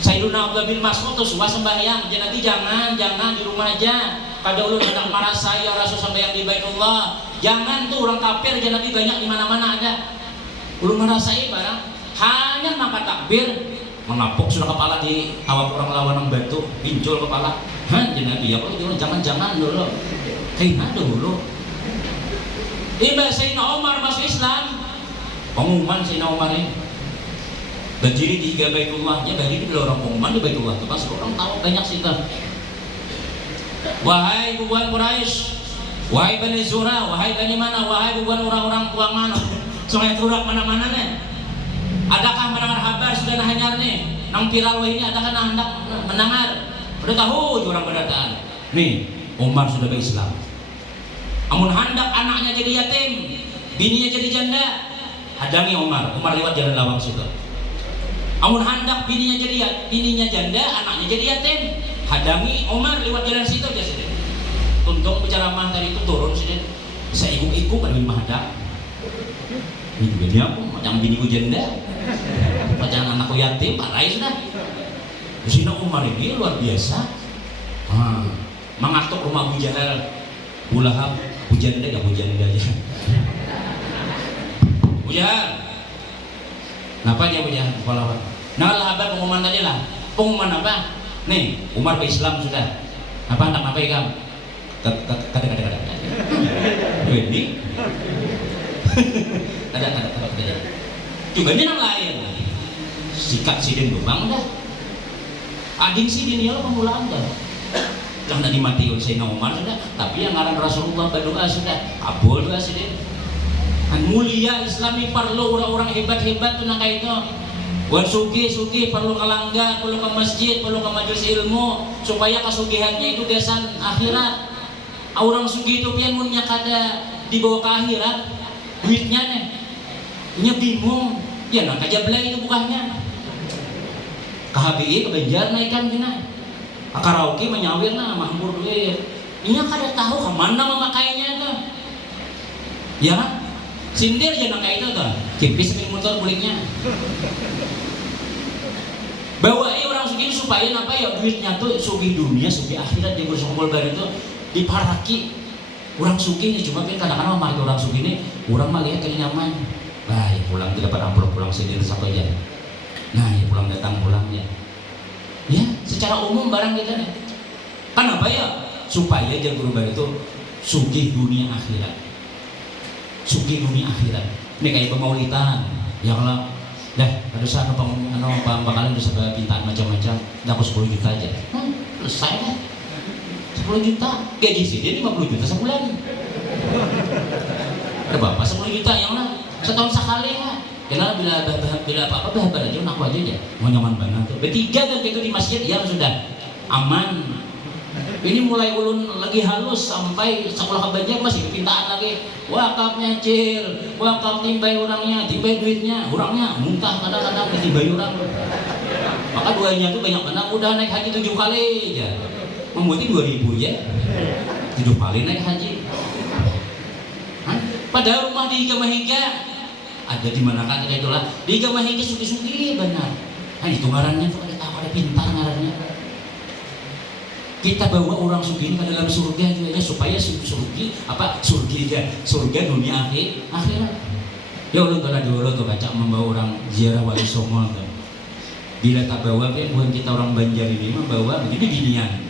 Sayyiduna Abdullah bin Mas'ud tuh suah sembahyang, jadi jangan di rumah aja. Kada ulun hendak marah saya Rasul sembahyang di Baitullah. Jangan tuh orang kafir jadi banyak di mana-mana ada. Ulun marah saya barang hanya maka takbir menapuk sudah kepala di awak orang lawan yang batu, pincul kepala. Jadi ya kalau jangan dulu. Kayak dulu. Iba Sayyidina Umar masuk Islam. Pengumuman Sayyidina Umar ini berdiri di Baitullah, ya berdiri di orang pengumuman di Baitullah itu pas orang tahu banyak sih kan. Wahai bubuhan Quraisy, wahai Bani Zura, wahai Bani mana, wahai bubuhan orang-orang tuangan sungai turak mana-mana nih. Adakah mendengar kabar sudah hanyar nih? Nang viral ini adakah hendak mendengar? Udah tahu orang berdataan. Nih, Umar sudah berislam. Amun hendak anaknya jadi yatim, bininya jadi janda, hadangi Umar lewat jalan lawang situ. Amun hendak bininya janda, anaknya jadi yatim, hadangi Umar lewat jalan situ aja sih. Untung penceramah tadi itu turun sih. Saya ikut pada lima hadap. Ini bini aku, macam biniku janda, macam anakku yatim, parai sudah. Di sini Umar ini luar biasa. Mengatur rumah Abu Jahal, Abu Lahab, Abu Janda aja. Abu Jahal. Kenapa dia punya kepala? Nah lah apa pengumuman tadi lah. Pengumuman apa? Nih Umar ke Islam sudah. Apa hendak apa kamu? Kata. Ini. Ada. Juga dia yang lain. Sikat sidin lubang dah. Ading sidin ya lo pemulaan dah. Yang tadi mati oleh Sayyidina Umar sudah. Tapi yang ngaran Rasulullah berdoa sudah. Kabul doa sidin. Mulia Islam ini perlu orang-orang hebat-hebat tuh nak itu. Buat sugi perlu ke langgar, perlu ke masjid, perlu ke majelis ilmu supaya kesugihannya itu desan akhirat. Orang sugi itu pian munnya kada dibawa ke akhirat, duitnya nih, nya bingung, ya nak aja belai itu bukannya. KHBI ke Banjar naikkan gina, karaoke menyawir nah mahmur duit, nya kada tahu kemana memakainya tuh, ya kan? Sindir jangan kayak itu tuh, cipis sepeda motor kuliknya. Bawai orang sugi supaya apa ya duitnya tuh sugi dunia, sugi akhirat dia bersongkol baru itu diparaki. Orang sugi ini cuma kan kadang-kadang mah orang sugi ini orang mah lihat kayak nyaman. Baik pulang tidak dapat amplop pulang sendiri satu aja. Nah ya pulang datang ya. Ya secara umum barang kita nih. Kenapa ya? Supaya jangan guru baru itu sugi dunia akhirat. Sugi dunia akhirat. Ini kayak pemaulitan, ya kalau dah ada sana bakalan bisa pintaan macam-macam, dapat 10 juta aja. Selesai kan? 10 juta, gaji sih dia 50 juta sebulan. Ada bapak 10 juta yang lah setahun sekali lah. Karena bila apa-apa bahagia aja, aku aja mau nyaman banget tuh. Bertiga kan itu di masjid ya sudah aman. Ini mulai ulun lagi halus sampai sekolah ke Banjar masih kepintaan lagi. Wakafnya cil, wakaf timbai orangnya, timbai duitnya, orangnya muntah kadang-kadang timbai orang. Maka duanya tuh banyak benar. Udah naik haji 7 kali aja, membuatnya 2.000 ya, 7 kali naik haji. Padahal rumah di Gamahiga ada di mana kan kayak itulah. Di Gamahiga suki-suki benar. Itu ngarannya tuh ada pintar ngarannya. Kita bawa orang sugi ke dalam surga juga supaya surga dunia akhirat. Ya Allah kalau dulu tuh baca membawa orang ziarah Wali Songo tuh. Bila tak bawa kan bukan kita orang Banjar ini membawa begini ginian.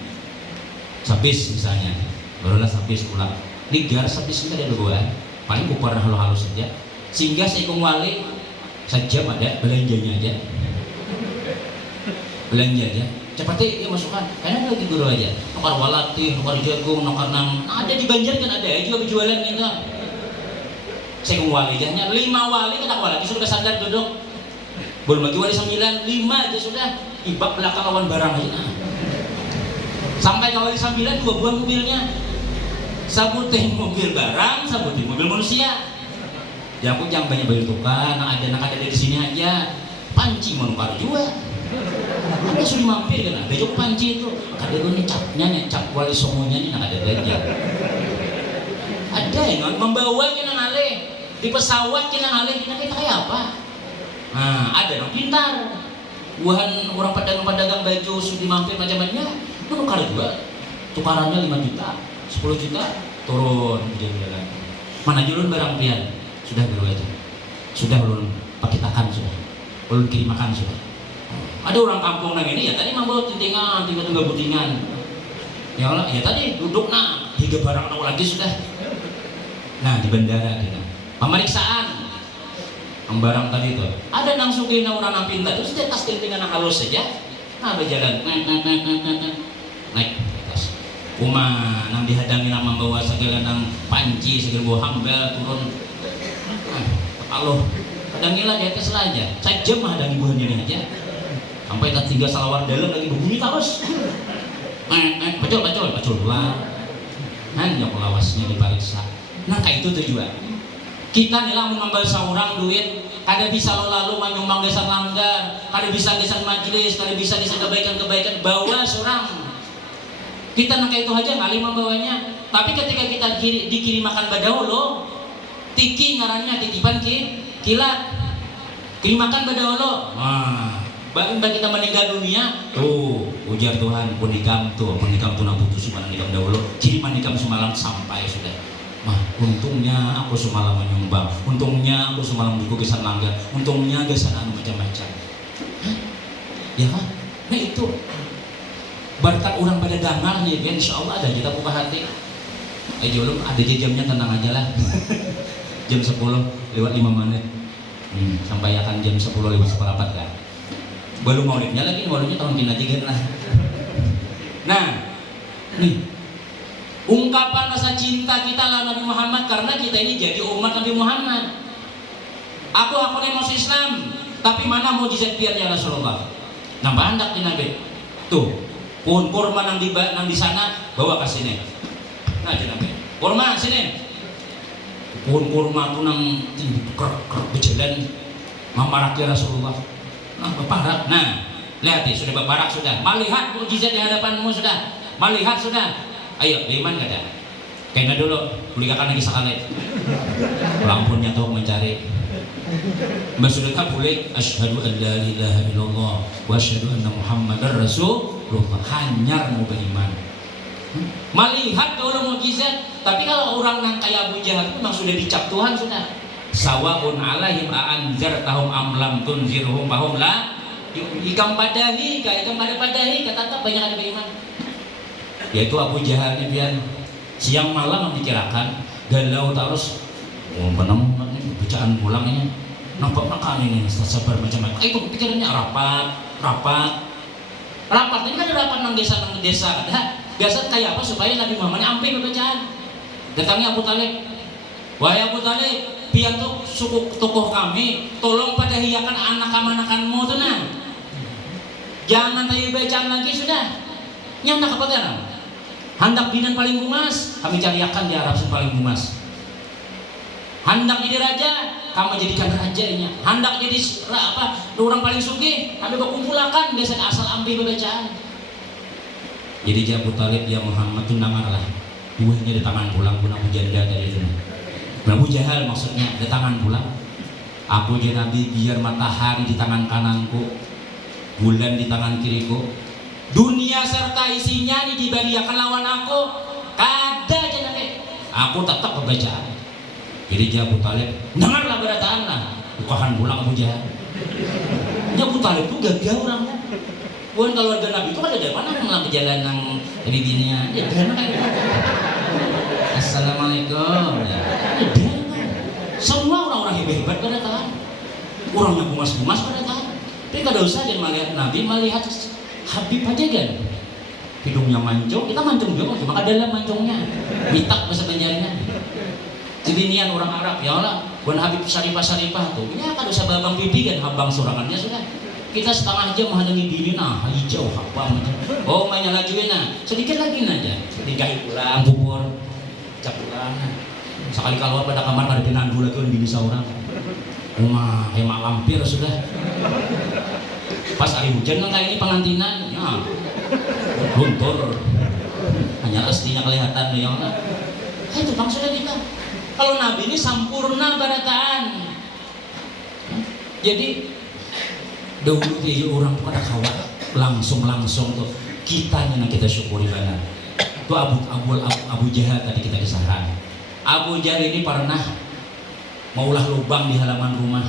Sabis misalnya, barulah sabis pulang. Ligar sabis kita ada bawa, paling kupar halus saja. Sehingga seikung wali saja ada belanjanya aja. Belanja aja. Cepatnya dia masukkan, karena lagi guru aja. Nukar walati, nukar jagung, nukar nam. Ada di Banjar kan ada ya juga berjualan kita. Saya wali jahnya 5 wali kata walati sudah sadar duduk. Belum lagi wali 9, 5 aja sudah. Ibak belakang lawan barang aja. Sampai kawali sambilan 2 buah mobilnya. Sabutin mobil barang, sabutin mobil manusia. Ya aku jangan banyak bayar tukar, nak ada di sini aja. Panci mau nukar juga. Ada sudah mampir kan, ada juga panci itu. Kada gue cap wali songonya nih nak ada aja. Ada yang membawa kita ngalih di pesawat kita ngalih kita kayak apa? Nah, ada yang pintar. Buhan orang pedagang baju sudah mampir macam-macamnya, nukar juga. Tukarannya 5 juta, 10 juta, turun jalan. Mana julun barang pian? Sudah baru aja. Sudah ulun pakitakan sudah. Ulun kirim makan sudah. Ada orang kampung nang ini ya tadi mambo tintingan, tiba-tiba butingan. Ya Allah, ya tadi duduk nah, 3 barang nak lagi sudah. Nah di bandara kita. Pemeriksaan. Ang barang tadi itu. Ada nang sugih na orang nang pintar, terus dia tas tintingan nang halus saja. Nah berjalan. Naik atas. Nang dihadangi nang membawa segala nang panci, segala buah hambal turun. Allah, hadangilah di atas aja. Saya jam hadangi buah ini aja. Sampai tak 3 salawat dalam lagi berbunyi terus. Bacol lah. Hanya pelawasnya diperiksa. Nah kayak itu tujuan. Kita nih lah menambah seorang duit. Kada bisa lalu menyumbang desa langgar. Kada bisa desa majelis. Kada bisa desa kebaikan-kebaikan. Bawa seorang. Kita nak itu aja ngalih membawanya. Tapi ketika kita dikirim makan badaulo, tiki ngarannya titipan kilat. Kirim makan badaulo. Wah. Bagi kita meninggal dunia, tuh ujar Tuhan, punikam tuh nak putus mana nikam dahulu, kiri manikam semalam sampai sudah. Mah, untungnya aku semalam menyumbang, untungnya aku semalam buku kesan langgar, untungnya kesan anu macam-macam. Ya kan? Nah itu berkat orang pada dangar nih, kan insya Allah ada kita buka hati. Belum ada jamnya tenang aja lah. Jam 10 lewat 5 menit, sampai akan jam 10 lewat 1/4 kan. Baru maulidnya lagi, maulidnya tahun kina 3 lah. Nah, nih ungkapan rasa cinta kita lah Nabi Muhammad karena kita ini jadi umat Nabi Muhammad. Aku nih masuk Islam, tapi mana mujizat biar ya Rasulullah. Nambah hendak di Nabi. Tuh, pohon kurma nang di sana bawa ke sini. Nah, di Nabi. Kurma sini. Pohon kurma tuh nang berjalan memarak ya Rasulullah. Nah, berparak. Nah, lihat ya, sudah berparak sudah. Melihat mukjizat di hadapanmu sudah. Melihat sudah. Ayo, iman gak ada? Kayaknya dulu, belikan lagi sekali. Lampunnya tuh mencari. Mbak sudah boleh. Asyhadu an la ilaha illallah wa asyhadu anna Muhammadar Rasulullah. Hanyar mau beriman. Melihat dulu mukjizat. Tapi kalau orang yang kayak Abu Jahal memang sudah dicap Tuhan sudah. Sawaun alaihim a'anzartahum am lam tunzirhum fahum la ikam padahi kata tak banyak ada beriman. Yaitu Abu Jahal pian siang malam dikirakan galau terus benang bacaan pulangnya nampak makan ini sabar macam-macam. Itu pikirannya rapat ini kan ada rapat nang desa ada biasa kayak apa supaya Nabi Muhammad ampe bacaan. Datangnya Abu Talib, wahai Abu Talib, pian tuh suku tokoh kami, tolong pada hiakan anak-anakanmu tuh nah. Jangan tanya bacaan lagi sudah. Nyandak apa kan? Hendak binan paling gumas, kami cariakan di Arab paling gumas. Hendak jadi raja, kami jadikan rajanya. Hendak jadi orang paling sugih, kami berkumpulakan biasa asal ambil bacaan. Jadi Abu Talib ya Muhammad tuh namarlah. Buahnya di tangan pulang pun Abu Janda dari itu. Abu Jahal maksudnya di tangan pulang. Aku jadi Nabi biar matahari di tangan kananku, bulan di tangan kiriku, dunia serta isinya ini diberiakan lawan aku. Kada aja nanti. Aku tetap pembacaan. Jadi Abu Talib, dengarlah berataan lah. Bukahan pulang Abu Jahal. Ini Abu Talib tuh gagal orangnya. Bukan keluarga Nabi itu kan ada mana yang perjalanan dari dunia. Ya mana kan? Assalamualaikum. Ya. Semua orang-orang hebat pada tahan. Orang yang bumas-bumas pada tahan. Tapi kada usah jangan melihat Nabi, melihat Habib aja kan. Hidungnya mancung, kita mancung juga, cuma ada dalam mancungnya. Mitak bahasa Banjarnya. Jadi nian orang Arab, ya Allah, bukan Habib Syarifah tuh. Ya kada usah babang pipi kan, habang sorangannya sudah. Kita setengah jam menghadiri diri nah hijau apa macam. Oh mainnya lagi nah sedikit lagi aja. Dikahi pulang bubur, cap pulang. Sekali keluar pada kamar ada penandu lagi orang bini seorang. Rumah hemat lampir sudah. Pas hari hujan kan kayak ini pengantinan, ya luntur. Hanya aslinya kelihatan ya. Itu bang sudah kita. Kalau Nabi ini sampurna barataan. Jadi dahulu dia orang pada kawat langsung tuh kitanya kita syukuri benar. Itu Abu Jahal tadi kita kisahkan. Abu Jahal ini pernah maulah lubang di halaman rumah.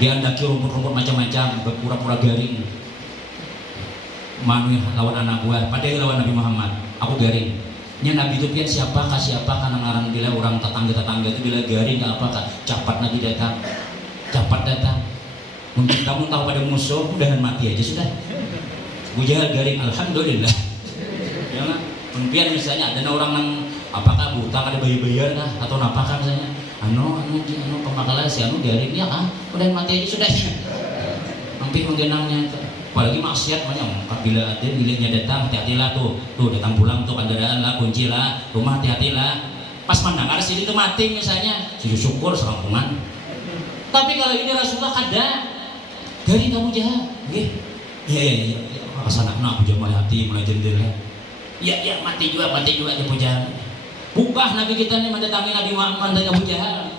Dia andaki rumput-rumput macam-macam, berpura-pura garing. Manu lawan anak gua, padahal lawan Nabi Muhammad. Aku garing. Nya Nabi itu pian siapakah karena ngaran bila orang tetangga itu bila garing apakah capat Nabi datang. Mungkin kamu tahu pada musuh mudahan mati aja sudah. Abu Jahal garing, alhamdulillah. Ya kan? Mungkin misalnya ada orang yang apakah buta ada bayar kah atau napakah misalnya anu pemakalan si anu garing ya kan udah mati aja sudah. Hampir menggenangnya itu. Apalagi maksiat banyak bila ada miliknya datang hati-hatilah tuh datang pulang tuh kendaraan lah kunci lah rumah hati-hatilah pas mandang ada sini tuh mati misalnya sujud syukur sekampungan. Tapi kalau ini Rasulullah ada dari kamu jahat iya kesana Abu Jahal mulai hati mulai jendela ya mati juga Abu Jahal. Bukan Nabi kita ini mendatangi Nabi Muhammad dan Abu Jahal.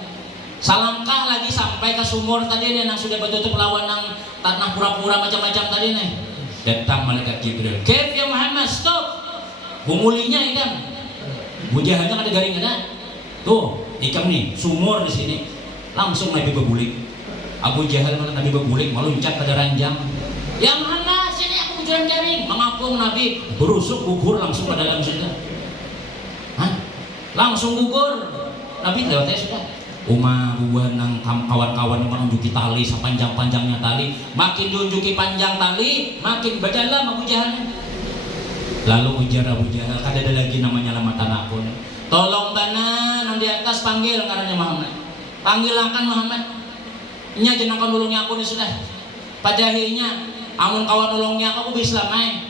Salangkah lagi sampai ke sumur tadi nih yang sudah betutup lawan yang tanah pura-pura macam-macam tadi nih. Datang malaikat Jibril. Kef ya Muhammad stop. Bumulinya ikan. Abu Jahalnya ada garing ada. Tuh ikan nih sumur di sini. Langsung Nabi berguling. Abu Jahal malah Nabi berguling meluncat pada ranjang. Ya Muhammad sini aku jalan jaring. Mengapung Nabi berusuk gugur langsung pada dalam situ. Langsung gugur. Nabi lewatnya sudah. Buan nang kawan-kawan yang menunjuki tali sepanjang-panjangnya tali, makin diunjuki panjang tali, makin berjalan Abu Jahal. Lalu ujar Abu Jahal, ada lagi namanya lamatan akun. Tolong bana nang di atas panggil karena Muhammad. Panggil angkan Muhammad. Nya jenang kau nulungnya aku ni sudah. Padahinya, amun kawan nulungnya aku bisa mai.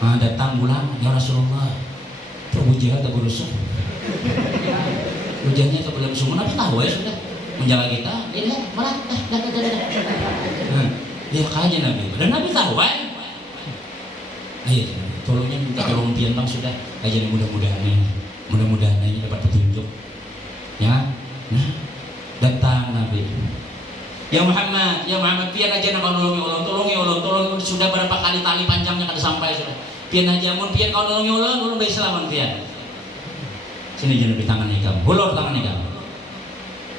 Datang bulan ya Rasulullah. Abu Jahal tak berusaha. Hujannya ke belum semua, Nabi tahu ya sudah menjaga kita. Lihat malah dah. Dia kaya Nabi, dan Nabi tahu ya. Ayo, tolongnya minta tolong pian bang sudah. Aja mudah-mudahan ini dapat petunjuk. Ya, nah datang Nabi. Ya Muhammad pian aja nak kau tolongi Allah sudah berapa kali tali panjangnya kada sampai sudah. Pian aja mun pian kau tolongi Allah, ulun baik selamat pian. Sini jangan di tangan ikam, hulur tangan ikam.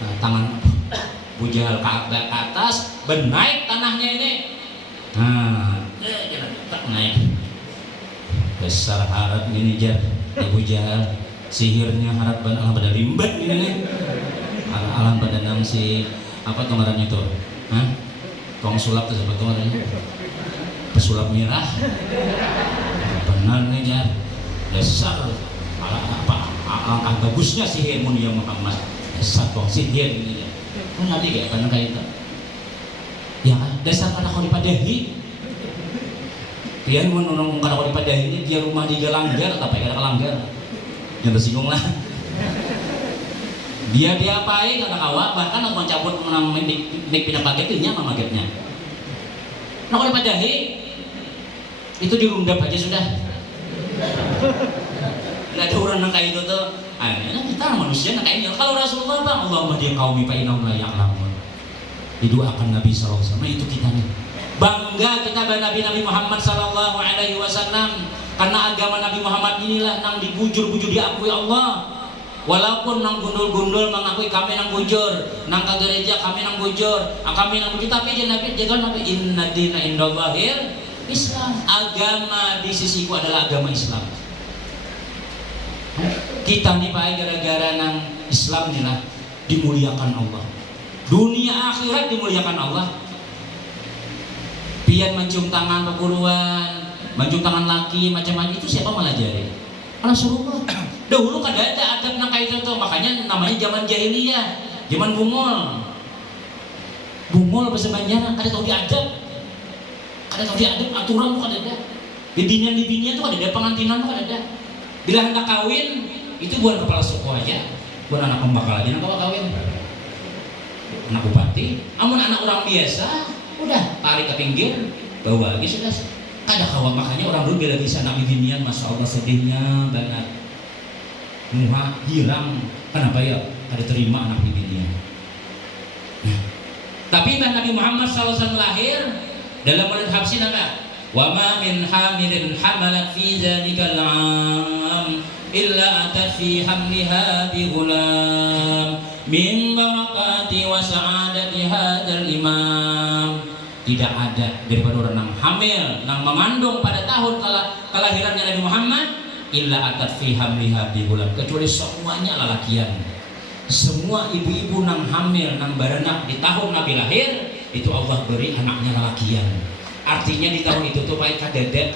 Nah, tangan Abu Jahal ke atas, benaik tanahnya ini. Nah, jangan tak naik. Besar harap ini jar Abu Jahal, sihirnya harap alam pada limbat ini nih. Alam pada nang si apa kemarin itu? Tong sulap tuh sebetulnya. Pesulap merah. Benar nih jar. Besar alangkah bagusnya sihir mulia Muhammad. Satu sihir ini. Nanti kayak mana kayak itu? Ya, dasar pada kau dipadahi. Dia menurung kada kau dipadahi ini dia rumah di Galanggar tapi kada Galanggar. Jangan tersinggung lah. Dia diapain kada kawa bahkan aku mencabut menang nik pindah paketnya sama paketnya. Nah kau dipadahi itu dirundap aja sudah. Nggak ada orang yang kayak itu tuh. Akhirnya kita manusia yang kayak gitu. Kalau Rasulullah bang, Allahumma dia qaumi fa innahum la ya'lamun. Didoakan Nabi sallallahu alaihi wasallam itu kita nih. Bangga kita pada Nabi Muhammad sallallahu alaihi wasallam karena agama Nabi Muhammad inilah nang dibujur-bujur diakui Allah. Walaupun nang gundul-gundul mengakui kami nang bujur, nang ke gereja kami nang bujur, kami nang bujur tapi Nabi jaga Nabi inna dina indallahil Islam. Agama di sisiku adalah agama Islam. Kita nih Pak gara-gara nang Islam nih lah dimuliakan Allah. Dunia akhirat dimuliakan Allah. Pian mencium tangan perguruan, mencium tangan laki macam-macam itu siapa melajari? Rasulullah. Dahulu kada ada adab nang kayak itu, makanya namanya zaman jahiliyah, zaman bungul. bungol bahasa Banjar kada tahu diadab aturan tuh kada ada. Di binian tuh kada ada, pengantinan tuh kada ada. Bila hendak kawin itu bukan kepala suku aja, bukan anak pembakal aja nak kawin. Anak bupati, amun anak orang biasa, udah tarik ke pinggir, bawa lagi sudah. Kada kawan, makanya orang dulu bila bisa anak binian, masya Allah sedihnya banget. Muha hilang, kenapa ya? Kada terima anak binian. Nah, tapi Nabi Muhammad SAW lahir dalam murid Habsin apa? Wa ma min hamilin hamalat fi dzalikal 'am illa atat fi hamliha bi ghulam min barakati wa sa'adati hadzal imam. Tidak ada daripada orang yang hamil, yang mengandung pada tahun kelahirannya Nabi Muhammad, illa atat fi hamliha bi ghulam, kecuali semuanya lalakian. Semua ibu-ibu nang hamil, nang baranak di tahun Nabi lahir, itu Allah beri anaknya lalakian. Artinya di tahun itu tuh baik kadada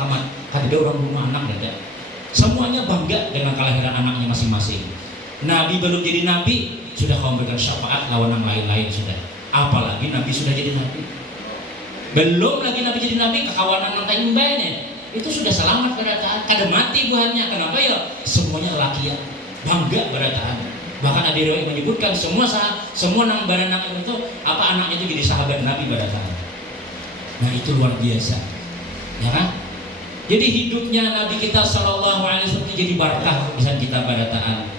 orang rumah anak dada. Semuanya bangga dengan kelahiran anaknya masing-masing. Nabi belum jadi nabi sudah kau memberikan syafaat lawan yang lain-lain sudah. Apalagi Nabi sudah jadi nabi. Belum lagi Nabi jadi nabi, kekawanan yang taimbanya itu sudah selamat berataan. Kada mati buahnya. Kenapa ya? Semuanya lalakian, bangga berataan. Bahkan ada riwayat menyebutkan semua nang baranak itu apa anaknya itu jadi sahabat Nabi berataan. Nah itu luar biasa, ya kan? Jadi hidupnya Nabi kita Shallallahu Alaihi Wasallam jadi barakah bisa kita barataan.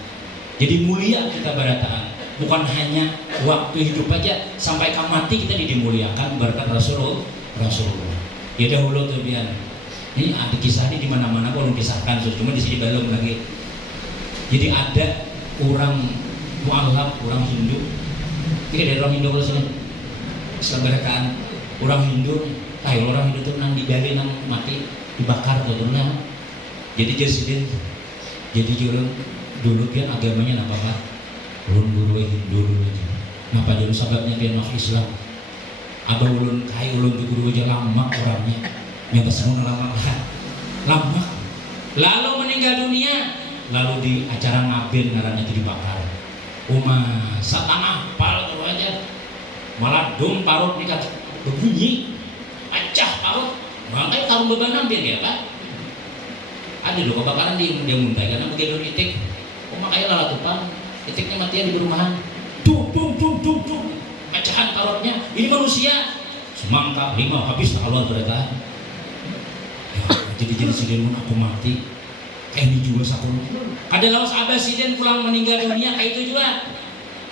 Jadi mulia kita barataan. Bukan hanya waktu hidup aja, sampai mati kita dimuliakan berkat Rasulullah. Ya dahulu tuh biar. Ini ada kisah ini di mana-mana belum kisahkan, cuma di sini belum lagi. Jadi ada orang mualaf, orang Hindu. Ini dari orang Hindu kalau sini. Seberakaan orang Hindu, orang Hindu tuh nang digali nang mati dibakar tuh nah. Jadi presiden, jadi dulu kan agamanya apa pak? Ulun guru Hindu dulu. Napa jadi sebabnya dia masuk Islam? Abah ulun kai ulun tuh guru aja lama orangnya, nyata semua lama. Lalu meninggal dunia, lalu di acara ngaben ngarannya itu dibakar. Satanah pal tuh aja, malah dom parut nikah. Berbunyi, acah parut, makanya kalau beban hampir ya pak. Ada loh kebakaran dia muntai karena begitu itik, makanya lalat tumpang, itiknya matian di perumahan, tung, acahan parutnya. Ini manusia, semangka 5 habis Allah berkata. Ya, jadi siden aku mati, kayak ini juga saku. Ada lawas abah siden pulang meninggal dunia kayak itu juga,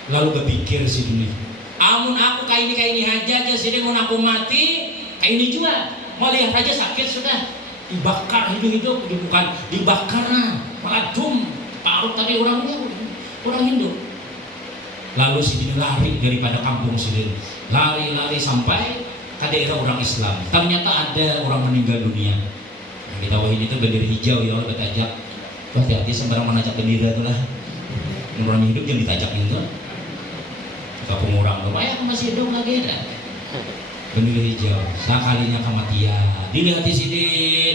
lalu berpikir si dunia. Amun aku kayak ini aja sini mau aku mati kayak ini juga mau lihat aja sakit sudah dibakar hidup bukan dibakar malah parut tadi orang Hindu. Lalu sini lari daripada kampung sini lari sampai ke daerah orang Islam. Ternyata ada orang meninggal dunia. Nah, kita ini tuh bendera hijau ya ditajak. Hati-hati sembarang menajak bendera itu lah. Orang hidup yang ditajak itu. Ke pengurang lumayan aku masih hidup lagi ada bendera hijau sekalinya kematian dilihat di sini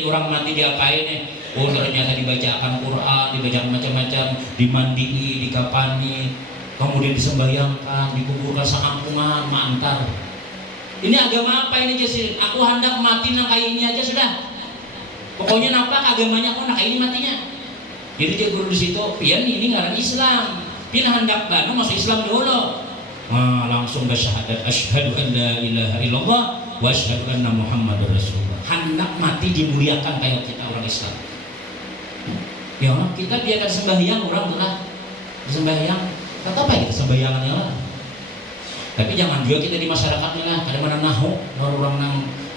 orang mati diapain nih? Oh ternyata dibacakan Quran, dibacakan macam-macam, dimandii, dikapani, kemudian disembahyangkan, dikuburkan sekampungan, mantar. Ini agama apa ini Jasin? Aku hendak mati nang kayak ini aja sudah. Pokoknya nampak agamanya aku nak kayak ini matinya. Jadi dia guru di situ, pian ini ngaran Islam, pian hendak banget masuk Islam dulu. Langsung bersyahadat asyhadu an la ilaha illallah wa asyhadu anna muhammadar rasulullah. Hendak mati dimuliakan kayak kita orang Islam. Ya kita biarkan sembahyang orang tuh lah. Sembahyang, kata apa ya sembahyangannya lah. Tapi jangan juga kita di masyarakatnya lah. Ada mana nahu, orang nang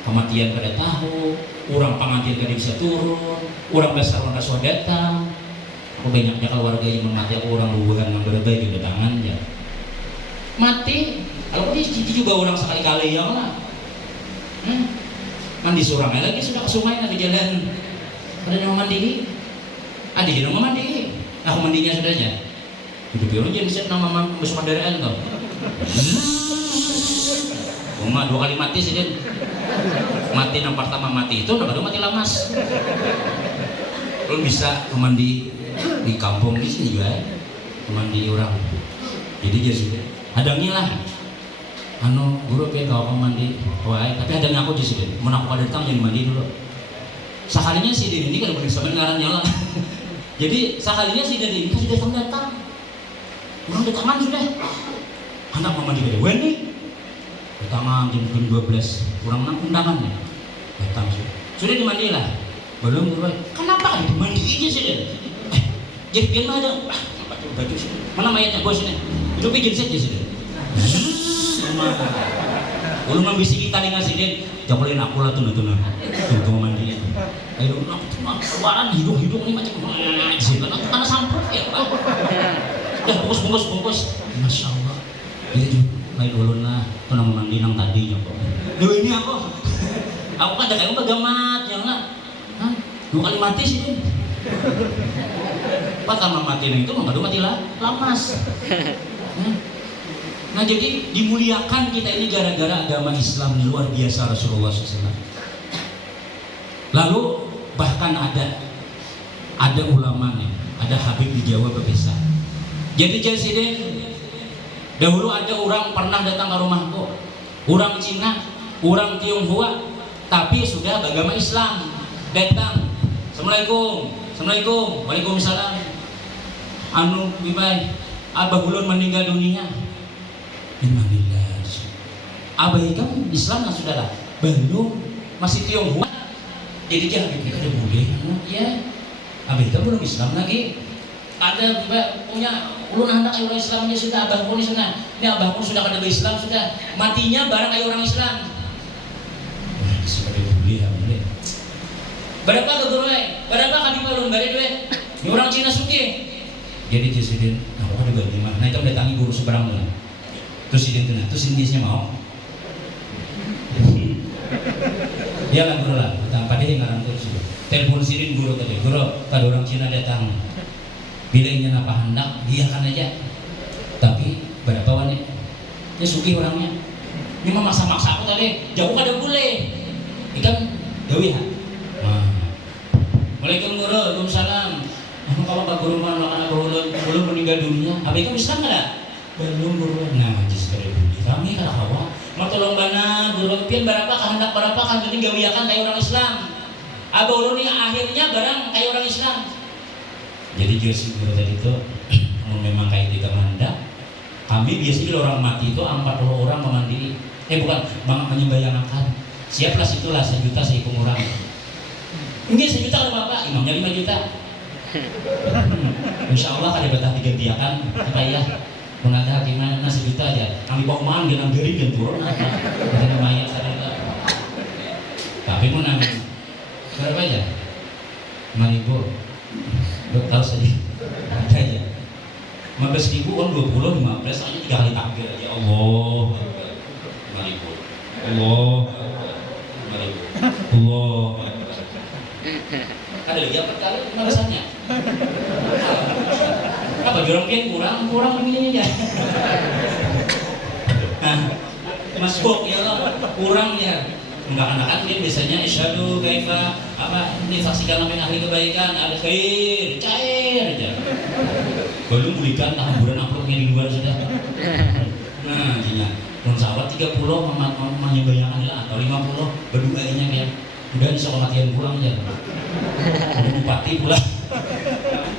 kematian pada tahu, orang pengantin kada bisa turun, orang besar orang rasuah datang. Aku banyaknya keluarga yang mati, aku orang luhuran yang berbagi tangan ya. Mati, kalau ini juga orang sekali-kali yang lah. Mandi surangnya lagi sudah ke sungai nanti jalan. Ada yang mau mandi, ada yang mau mandi. Aku mandinya sudah aja. Hidup orang jangan bisa nama masuk kendaraan tau. Cuma 2 kali mati sih dia. Mati yang pertama mati itu, yang kedua mati lamas. Belum bisa mandi di kampung di sini juga, mandi orang. Jadi jadi hadangnya lah. guru pe kau mandi wae tapi ada ngaku di sini mun aku ada datang jadi mandi dulu sakalinya si Dini ini kan boleh sampean ngarannya lah jadi sakalinya si Dini ini sudah datang orang di tangan sudah anak mau mandi dari weni di tangan jam 12 kurang 6 undangan ya datang sudah dimandi lah belum guru kenapa dimandi aja sih jadi biar mah ada baju mana mayatnya bos ini itu bikin saja sih Ulu membisiki tadi ngasih dia, jauhin aku lah tuh mandi. Ayo keluaran hidup nih macam sih, karena sampur ya pak. Ya bungkus, masya Allah. Jadi naik ulun lah, tuh nama mandi nang tadi nyokok. Duh ini aku kan ada kayak pegamat yang lah, 2 kali mati sih. Pertama mati itu nggak mati lah, lamas. Nah jadi dimuliakan kita ini gara-gara agama Islam luar biasa Rasulullah SAW. Lalu bahkan ada ulama nih, ada Habib di Jawa berpisah. Jadi dahulu ada orang pernah datang ke rumahku, orang Cina, orang Tionghoa, tapi sudah beragama Islam. Datang, Assalamualaikum, Waalaikumsalam. Bibai, abah ulun meninggal dunia. Innalillah. Abah kamu Islam lah sudah lah. Belum, masih Tionghoa. Jadi dia ada boleh. Ya. Abah kamu belum Islam lagi. Ada punya ulun anak kayak orang Islamnya sudah abah pun sudah. Ini abah pun sudah kada Islam sudah. Matinya barang kayak orang Islam. Wah, sebagai boleh boleh. Berapa ke guru? Berapa kami ulun bari duit? Ini orang Cina suki. Jadi presiden, aku ada ganti mah. Nah itu datangi guru seberang lah. Terus Indisnya mau ya lah guru lah tanpa dia ngarang terus telepon sirin guru tadi guru ada orang Cina datang bilangnya apa hendak dia kan aja tapi berapa wanita dia suki orangnya ini mah maksa-maksa aku tadi jauh kada boleh ikan dewi ha Waalaikumsalam guru Waalaikumsalam kalau pak guru mana belum meninggal dunia apa itu Islam nggak belum guru nah justru kami kalau hawa mau tolong bana guru pian berapa kehendak berapa kan jadi gawiakan kayak orang Islam abah ulun ini akhirnya barang kayak orang Islam jadi jelas guru tadi itu memang kayak di kehendak kami biasanya orang mati itu 40 orang memandiri bukan menyembayangkan siaplah situlah 1 juta sehitung orang ini 1 juta kalau bapak imamnya 5 juta Insya Allah kada betah digantiakan supaya mun ada gimana 1 juta aja kami bawa mang dengan gering dan turun apa dengan mayat sarita tapi mun berapa aja 5.000 udah tahu saja ada aja 15.000 kan 20 15 aja 3 kali takbir aja Allah 5.000 Allah 5.000 Allah ada lagi apa kali 15-nya apa jorong pian kurang begini aja Mas Bok ya Allah kurang ya enggak anak-anak dia biasanya isyadu kaifa apa ini saksikan apa ahli kebaikan ada khair cair aja belum belikan tahamburan uploadnya di luar sudah nah jadinya non sahabat 30 menyembayangkan lah atau 50 berduanya kayak udah bisa kematian pulang aja bupati pulang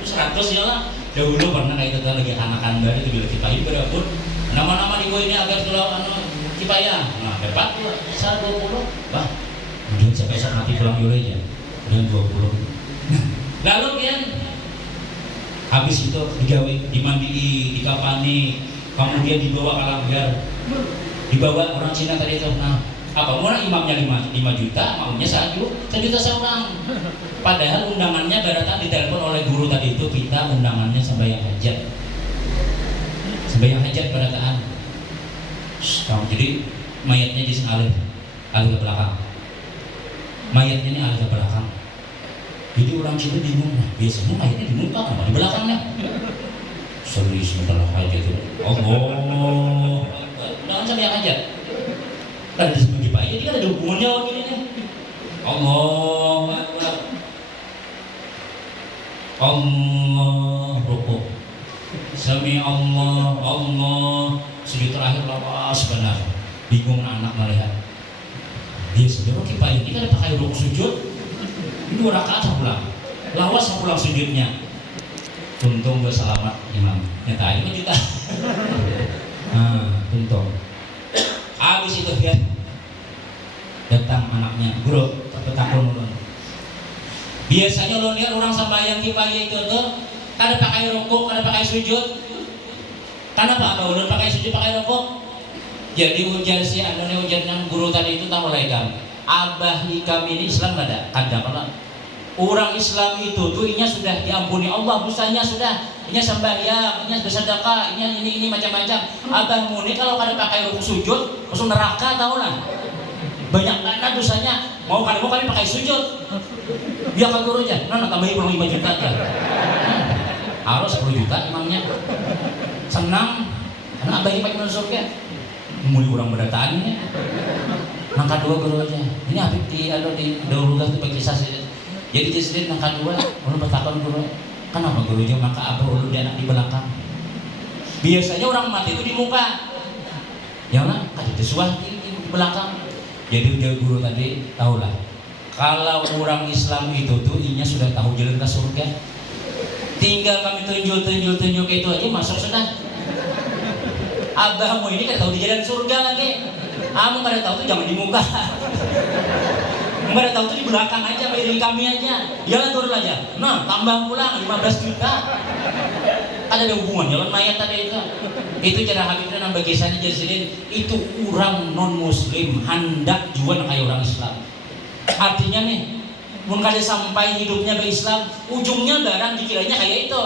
100 ya lah dahulu pernah kayak kita lagi anak-anak baru itu bila Cipayung berapun nama-nama di ini agar kalau Cipayung nah dapat 120 bah udah sampai saat mati pulang dulu aja udah 20 lalu kan habis itu digawe dimandi dikapani kemudian dibawa ke langgar dibawa orang Cina tadi itu nah apa mau imamnya 5 juta maunya 1 juta seorang padahal undangannya baratan ditelepon oleh guru tadi itu kita undangannya sembahyang hajat barataan jadi mayatnya di alih ke belakang mayatnya ini alih ke belakang jadi orang Cina bingung nah biasanya mayatnya di muka apa di belakangnya serius sebentar hajat itu Allah undangan sembahyang hajat kan ada sebagai Pak jadi kan ada hubungannya begini nih Allah rukuk Sami Allah sujud terakhir lawas benar Bingung anak melihat. Dia sebenarnya kipayah kita ada pakai rukuk sujud. Ini 2 rakaat pulang. Lawas pulang sujudnya. Untung gue selamat imam. Nyata aja kita. Untung. Habis itu ya datang anaknya, bro, takut ulun. Biasanya lo lihat orang sembahyang kipayah itu tuh kada pakai rukuk, kada pakai sujud. Kenapa abah ulun pakai sujud, pakai rukuk? Jadi ujar si ujar yang guru tadi itu tahu lah ikam. Abah ikam ini Islam ada, kada kalau orang Islam itu tuh inya sudah diampuni Allah dosanya sudah, inya sembahyang, inya bersedekah, inya ini macam-macam. Abah muni kalau kada pakai rukuk sujud, langsung neraka tahu lah. Banyak banget dosanya. Mau kali pakai sujud. Biar ke guru aja. Nah, tambahin 5 juta aja. Harus 10 juta imamnya. Senang. Karena abah ini pakai masuk surga. Mulai orang berdatannya. Nangka 2 guru aja. Ini Habib di Daurullah itu bagi sasi. Jadi disini nangka 2, ulun bertakon guru. Kenapa gurunya maka abah ulun dia anak di belakang? Biasanya orang mati itu di muka. Ya lah, kada disuah di belakang. Jadi ujar guru tadi tahulah. Kalau orang Islam itu tuh inya sudah tahu jalan ke surga. Tinggal kami tunjuk itu aja masuk sudah. Abahmu ini kan tahu di jalan surga lagi. Kamu kada tahu tuh jangan di muka. Kada tahu tuh di belakang aja, beri kami aja. Jalan turun aja. Nah, tambah pulang 15 juta. Ada hubungan jalan mayat tadi itu. Itu cara Habibnya nambah kisahnya jadi itu orang non muslim hendak jual kayak orang Islam. Artinya nih, mun kada sampai hidupnya ke Islam, ujungnya barang dikiranya kayak itu.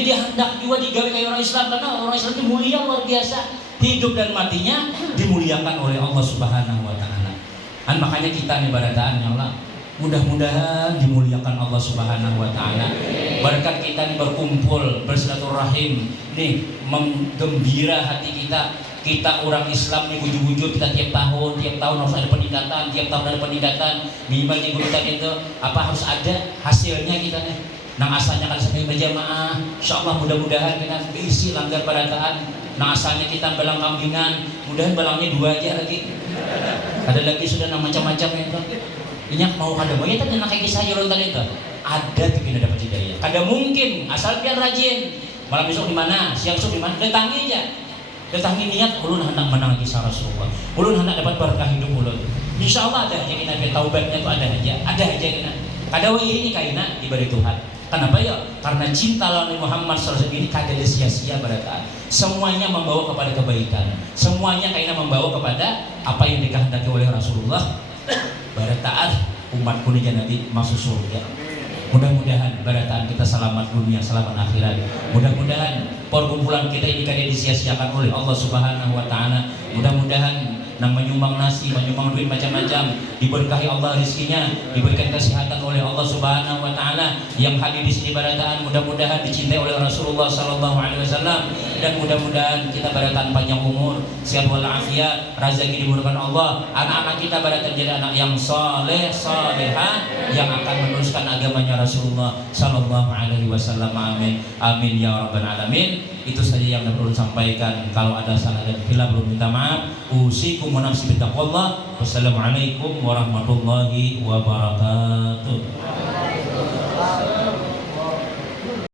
Jadi hendak juga digawe kayak orang Islam karena orang Islam itu mulia luar biasa. Hidup dan matinya dimuliakan oleh Allah Subhanahu wa taala. Makanya kita nih barataan ya Allah, mudah-mudahan dimuliakan Allah Subhanahu wa taala. Berkat kita nih berkumpul, bersilaturahim, nih menggembira hati kita. Kita orang Islam nih wujud-wujud kita tiap tahun harus ada peningkatan, tiap tahun ada peningkatan. Minimal di kita itu apa harus ada hasilnya kita nih. Nang asalnya kan sampai berjamaah, insyaallah mudah-mudahan kita isi langgar barataan. Nang asalnya kita belang kambingan, mudahan belangnya 2 aja lagi. Ada lagi sudah nang macam-macam itu. Ini mau kada mau ya tadi nak kisah jalan tadi itu. Ada tuh kita dapat hidayah. Kada mungkin asal pian rajin. Malam besok di mana, siang esok di mana, datangi aja. Datangi niat ulun hendak menang kisah Rasulullah. Ulun hendak dapat berkah hidup ulun. Insyaallah ada aja kita taubatnya itu ada aja kita. Kada wae ini kaina diberi Tuhan. Kenapa ya? Karena cinta lawan Muhammad SAW ini kada sia-sia barataan. Semuanya membawa kepada kebaikan. Semuanya kaina membawa kepada apa yang dikehendaki oleh Rasulullah. Barataan umatku ini nanti masuk surga. Mudah-mudahan barataan kita selamat dunia, selamat akhirat. Mudah-mudahan perkumpulan kita ini kada disia-siakan oleh Allah Subhanahu wa taala. Mudah-mudahan nang menyumbang nasi, menyumbang duit macam-macam, diberkahi Allah rezekinya, diberikan kesehatan oleh Allah Subhanahu wa taala. Yang hadir di sini barataan mudah-mudahan dicintai oleh Rasulullah sallallahu alaihi wasallam dan mudah-mudahan kita barataan panjang umur, sehat walafiat, rezeki dimurahkan Allah. Anak-anak kita barataan jadi anak yang saleh, salehah yang akan meneruskan agamanya Rasulullah sallallahu alaihi wasallam. Amin. Amin ya rabbal alamin. Itu saja yang perlu sampaikan. Kalau ada salah dan khilaf belum minta maaf. Usikum wa nafsi bittaqwallah. Wassalamualaikum warahmatullahi wabarakatuh.